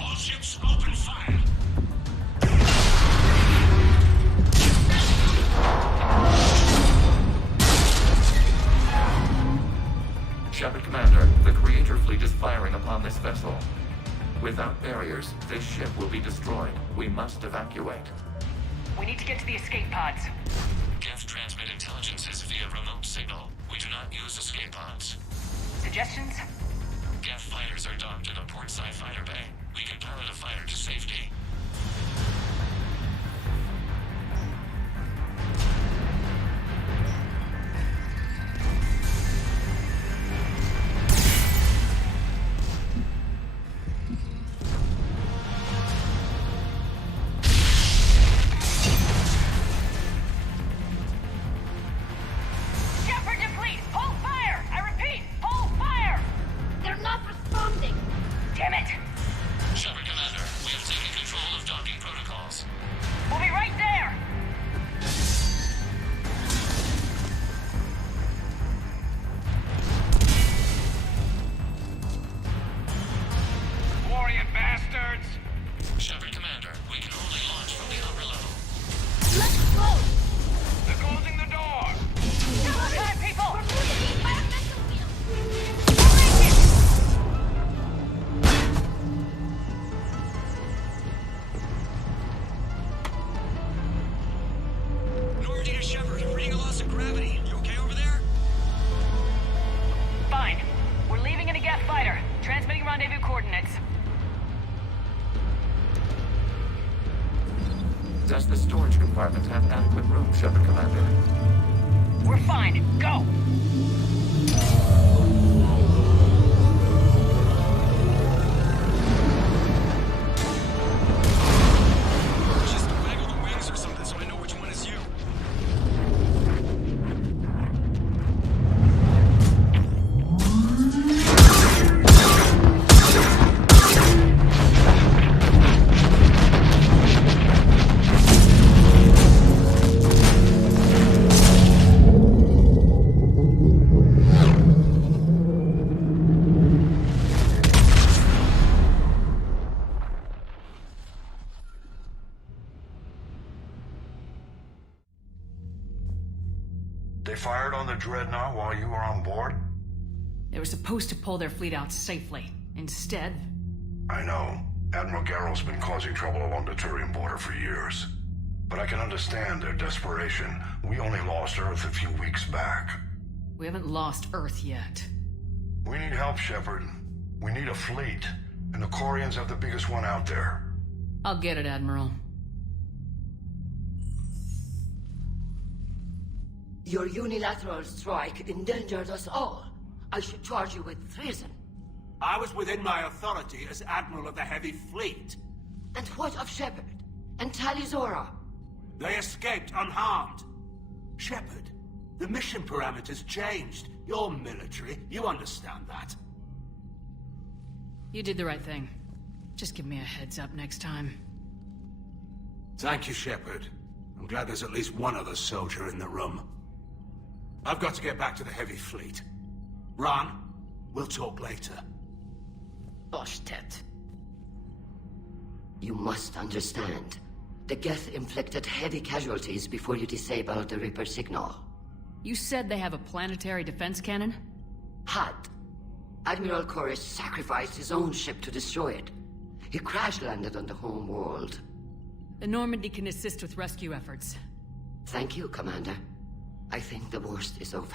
All ships open fire. Shepard Commander, the Creator fleet is firing upon this vessel. Without barriers, this ship will be destroyed. We must evacuate. We need to get to the escape pods. Geth transmit intelligences via remote signal. We do not use escape pods. Suggestions? Geth fighters are docked in a portside fighter bay. We can pilot a fighter to safety. Shepard deplete! Hold fire! I repeat, hold fire! They're not responding. Damn it! Shepard Commander, we have taken control of docking protocols. We'll be right there! Warrior bastards! Shepard Commander, we can only launch from the upper level. Let's go. They're closing the door! Come on, time, people! We're losing the environmental field. Normandy to Shepard, reading a loss of gravity. You okay over there? Fine. We're leaving in a Geth fighter. Transmitting rendezvous coordinates. Does the storage compartment have adequate room, Shepard Commander? We're fine. Go! Just waggle the wings or something so I know which one is you. They fired on the Dreadnought while you were on board? They were supposed to pull their fleet out safely. Instead... I know. Admiral Garrow's been causing trouble along the Turian border for years. But I can understand their desperation. We only lost Earth a few weeks back. We haven't lost Earth yet. We need help, Shepard. We need a fleet. And the Quarians have the biggest one out there. I'll get it, Admiral. Your unilateral strike endangered us all. I should charge you with treason. I was within my authority as Admiral of the Heavy Fleet. And what of Shepard? And Talizora? They escaped unharmed. Shepard, the mission parameters changed. You're military, you understand that. You did the right thing. Just give me a heads up next time. Thank you, Shepard. I'm glad there's at least one other soldier in the room. I've got to get back to the Heavy Fleet. Ron, we'll talk later. Boshtet. You must understand. The Geth inflicted heavy casualties before you disabled the Reaper signal. You said they have a planetary defense cannon? Had. Admiral Koresh sacrificed his own ship to destroy it. He crash-landed on the home world. The Normandy can assist with rescue efforts. Thank you, Commander. I think the worst is over.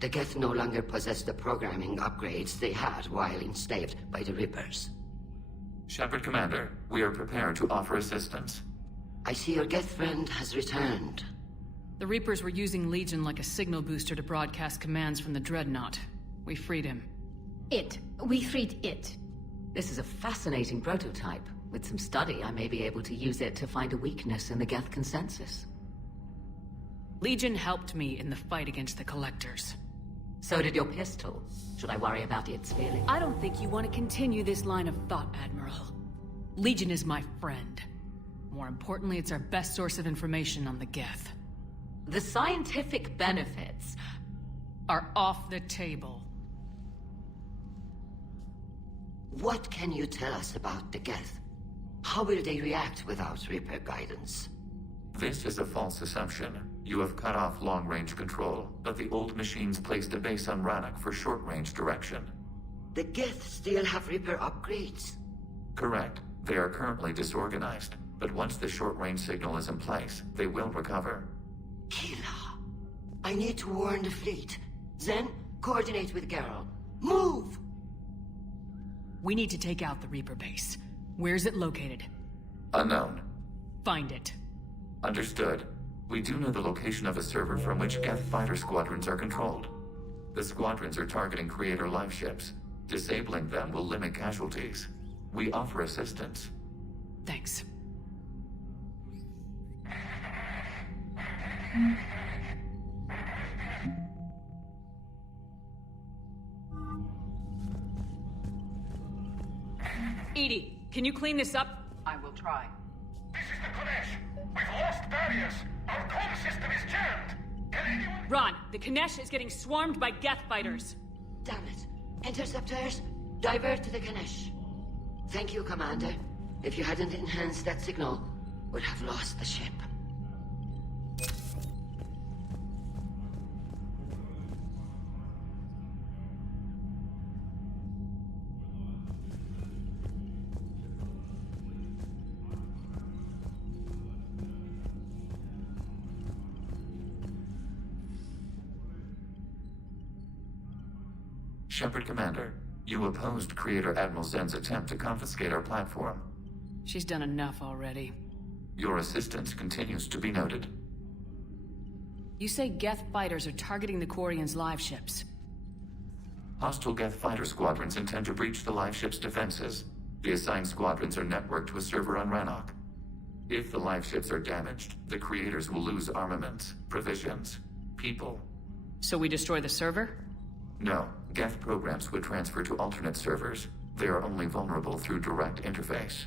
The Geth no longer possess the programming upgrades they had while enslaved by the Reapers. Shepard, Commander, we are prepared to offer assistance. I see your Geth friend has returned. The Reapers were using Legion like a signal booster to broadcast commands from the Dreadnought. We freed him. We freed it. This is a fascinating prototype. With some study, I may be able to use it to find a weakness in the Geth consensus. Legion helped me in the fight against the Collectors. So did your pistol. Should I worry about its feelings? I don't think you want to continue this line of thought, Admiral. Legion is my friend. More importantly, it's our best source of information on the Geth. The scientific benefits are off the table. What can you tell us about the Geth? How will they react without Reaper guidance? This is a false assumption. You have cut off long-range control, but the old machines placed a base on Rannoch for short-range direction. The Geth still have Reaper upgrades? Correct. They are currently disorganized, but once the short-range signal is in place, they will recover. Kila, I need to warn the fleet. Then, coordinate with Garrow. Move! We need to take out the Reaper base. Where's it located? Unknown. Find it. Understood. We do know the location of a server from which Geth fighter squadrons are controlled. The squadrons are targeting Creator live ships. Disabling them will limit casualties. We offer assistance. Thanks. Edie, can you clean this up? I will try. This is the Kodesh. We've lost barriers. Our comm system is jammed. Can anyone... Ron, the Kanesh is getting swarmed by Geth fighters. Damn it. Interceptors, divert to the Ganesh. Thank you, Commander. If you hadn't enhanced that signal, we'd have lost the ship. Shepard, Commander, you opposed Creator Admiral Zen's attempt to confiscate our platform. She's done enough already. Your assistance continues to be noted. You say Geth fighters are targeting the Quarians' live ships. Hostile Geth fighter squadrons intend to breach the live ship's defenses. The assigned squadrons are networked to a server on Rannoch. If the live ships are damaged, the Creators will lose armaments, provisions, people. So we destroy the server? No. Geth programs would transfer to alternate servers. They are only vulnerable through direct interface.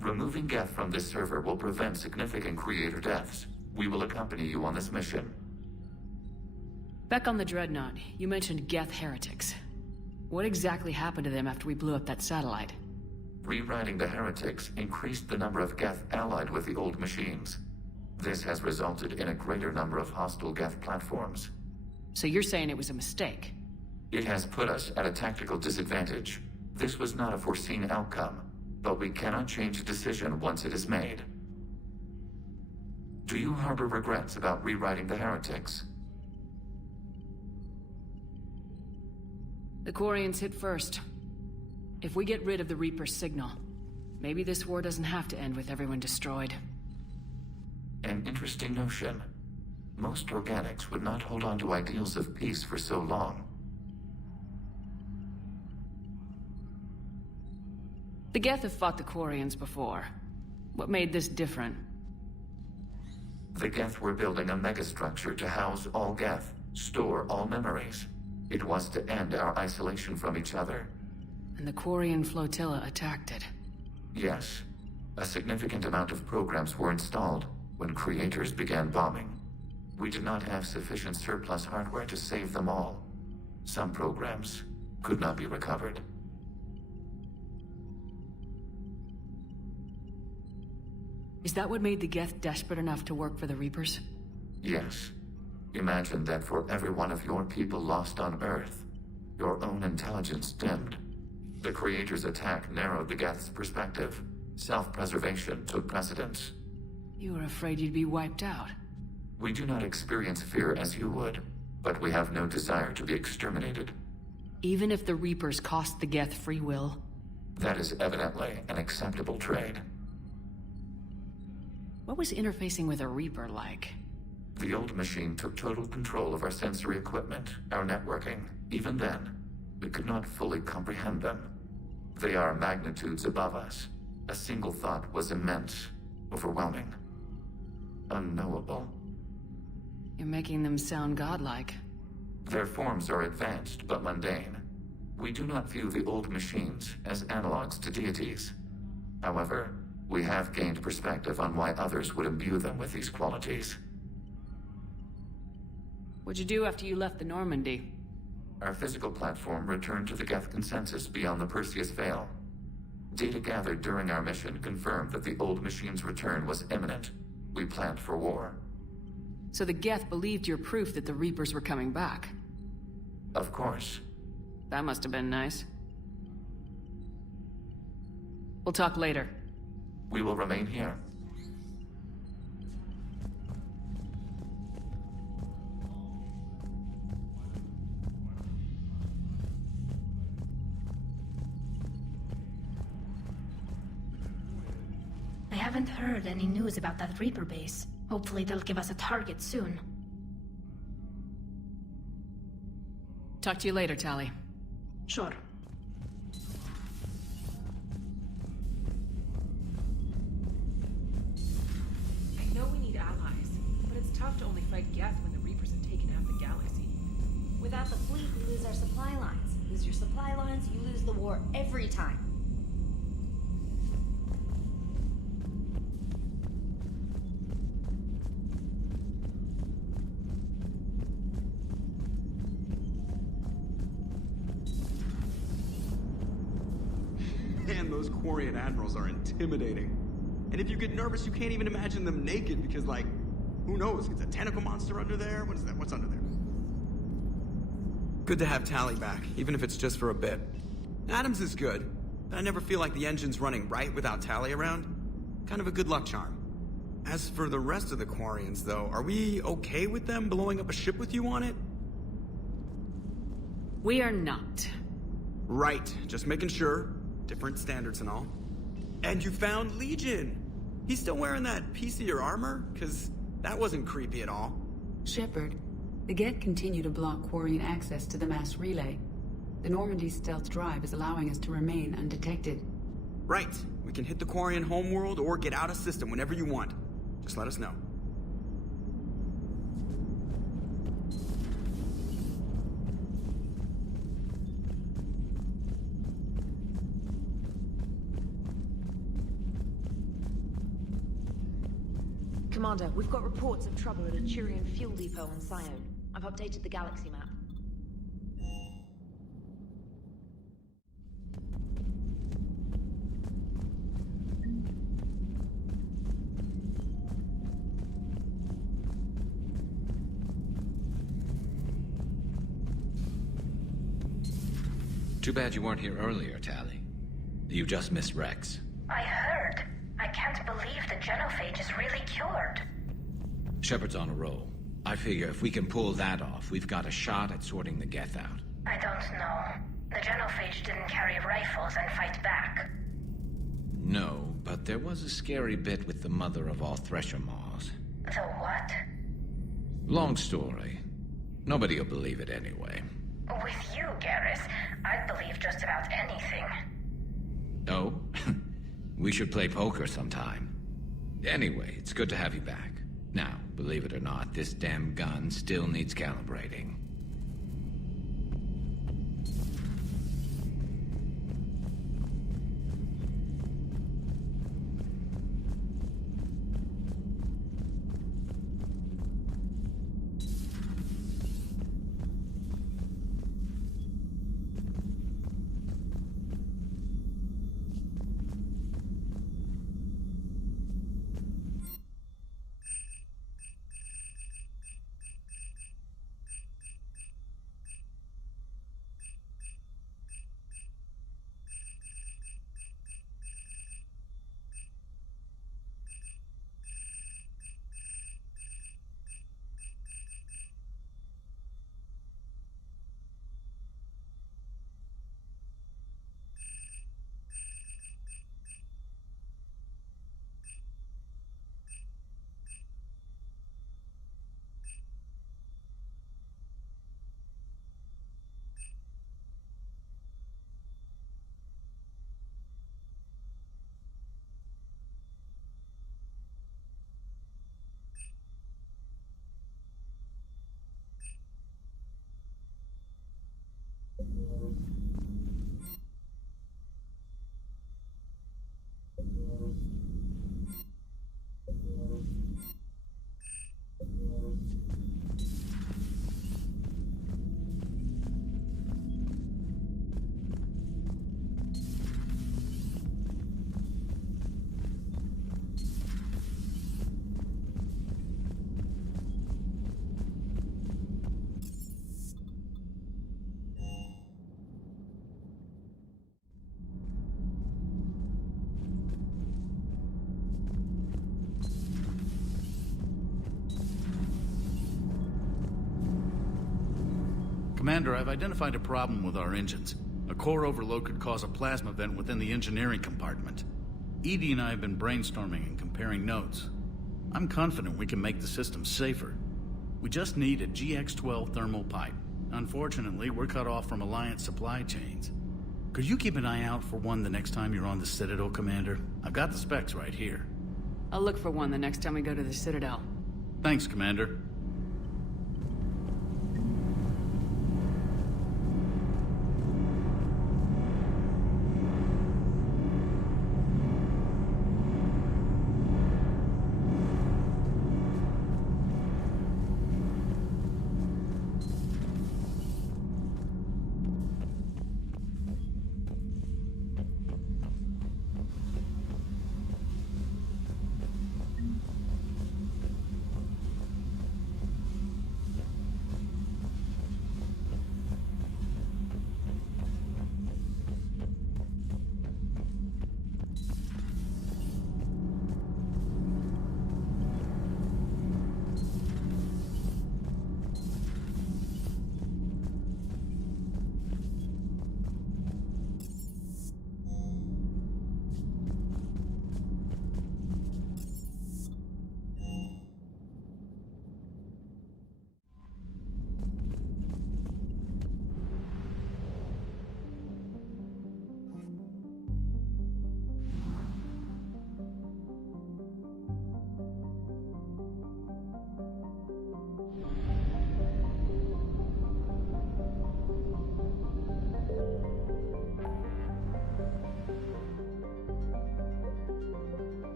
Removing Geth from this server will prevent significant Creator deaths. We will accompany you on this mission. Back on the Dreadnought, you mentioned Geth heretics. What exactly happened to them after we blew up that satellite? Rewriting the heretics increased the number of Geth allied with the old machines. This has resulted in a greater number of hostile Geth platforms. So you're saying it was a mistake? It has put us at a tactical disadvantage. This was not a foreseen outcome, but we cannot change a decision once it is made. Do you harbor regrets about rewriting the heretics? The Quarians hit first. If we get rid of the Reaper's signal, maybe this war doesn't have to end with everyone destroyed. An interesting notion. Most organics would not hold on to ideals of peace for so long. The Geth have fought the Quarians before. What made this different? The Geth were building a megastructure to house all Geth, store all memories. It was to end our isolation from each other. And the Quarian flotilla attacked it. Yes. A significant amount of programs were installed when creators began bombing. We did not have sufficient surplus hardware to save them all. Some programs could not be recovered. Is that what made the Geth desperate enough to work for the Reapers? Yes. Imagine that for every one of your people lost on Earth, your own intelligence dimmed. The Creator's attack narrowed the Geth's perspective. Self-preservation took precedence. You were afraid you'd be wiped out. We do not experience fear as you would, but we have no desire to be exterminated. Even if the Reapers cost the Geth free will? That is evidently an acceptable trade. What was interfacing with a Reaper like? The old machine took total control of our sensory equipment, our networking. Even then, we could not fully comprehend them. They are magnitudes above us. A single thought was immense, overwhelming, unknowable. You're making them sound godlike. Their forms are advanced but mundane. We do not view the old machines as analogs to deities. However, we have gained perspective on why others would imbue them with these qualities. What'd you do after you left the Normandy? Our physical platform returned to the Geth consensus beyond the Perseus Veil. Data gathered during our mission confirmed that the old machine's return was imminent. We planned for war. So the Geth believed your proof that the Reapers were coming back? Of course. That must have been nice. We'll talk later. We will remain here. I haven't heard any news about that Reaper base. Hopefully they'll give us a target soon. Talk to you later, Tali. Sure. I know we need allies, but it's tough to only fight Geth when the Reapers have taken half the galaxy. Without the fleet, we lose our supply lines. Lose your supply lines, you lose the war every time. Man, those Quarian admirals are intimidating. And if you get nervous, you can't even imagine them naked because, like, who knows? It's a tentacle monster under there? What is that? What's under there? Good to have Tali back, even if it's just for a bit. Adams is good, but I never feel like the engine's running right without Tali around. Kind of a good luck charm. As for the rest of the Quarians, though, are we okay with them blowing up a ship with you on it? We are not. Right, just making sure. Different standards and all. And you found Legion! He's still wearing that piece of your armor? Because that wasn't creepy at all. Shepard, the Geth continue to block Quarian access to the mass relay. The Normandy stealth drive is allowing us to remain undetected. Right. We can hit the Quarian homeworld or get out of system whenever you want. Just let us know. Commander, we've got reports of trouble at a Turian fuel depot on Scion. I've updated the galaxy map. Too bad you weren't here earlier, Tally. You just missed Rex. I heard. I can't believe the genophage is really cured. Shepard's on a roll. I figure if we can pull that off, we've got a shot at sorting the Geth out. I don't know. The genophage didn't carry rifles and fight back. No, but there was a scary bit with the mother of all Thresher Maws. The what? Long story. Nobody'll believe it anyway. With you, Garrus, I'd believe just about anything. Oh? We should play poker sometime. Anyway, it's good to have you back. Now, believe it or not, this damn gun still needs calibrating. Commander, I've identified a problem with our engines. A core overload could cause a plasma vent within the engineering compartment. Edie and I have been brainstorming and comparing notes. I'm confident we can make the system safer. We just need a GX-12 thermal pipe. Unfortunately, we're cut off from Alliance supply chains. Could you keep an eye out for one the next time you're on the Citadel, Commander? I've got the specs right here. I'll look for one the next time we go to the Citadel. Thanks, Commander.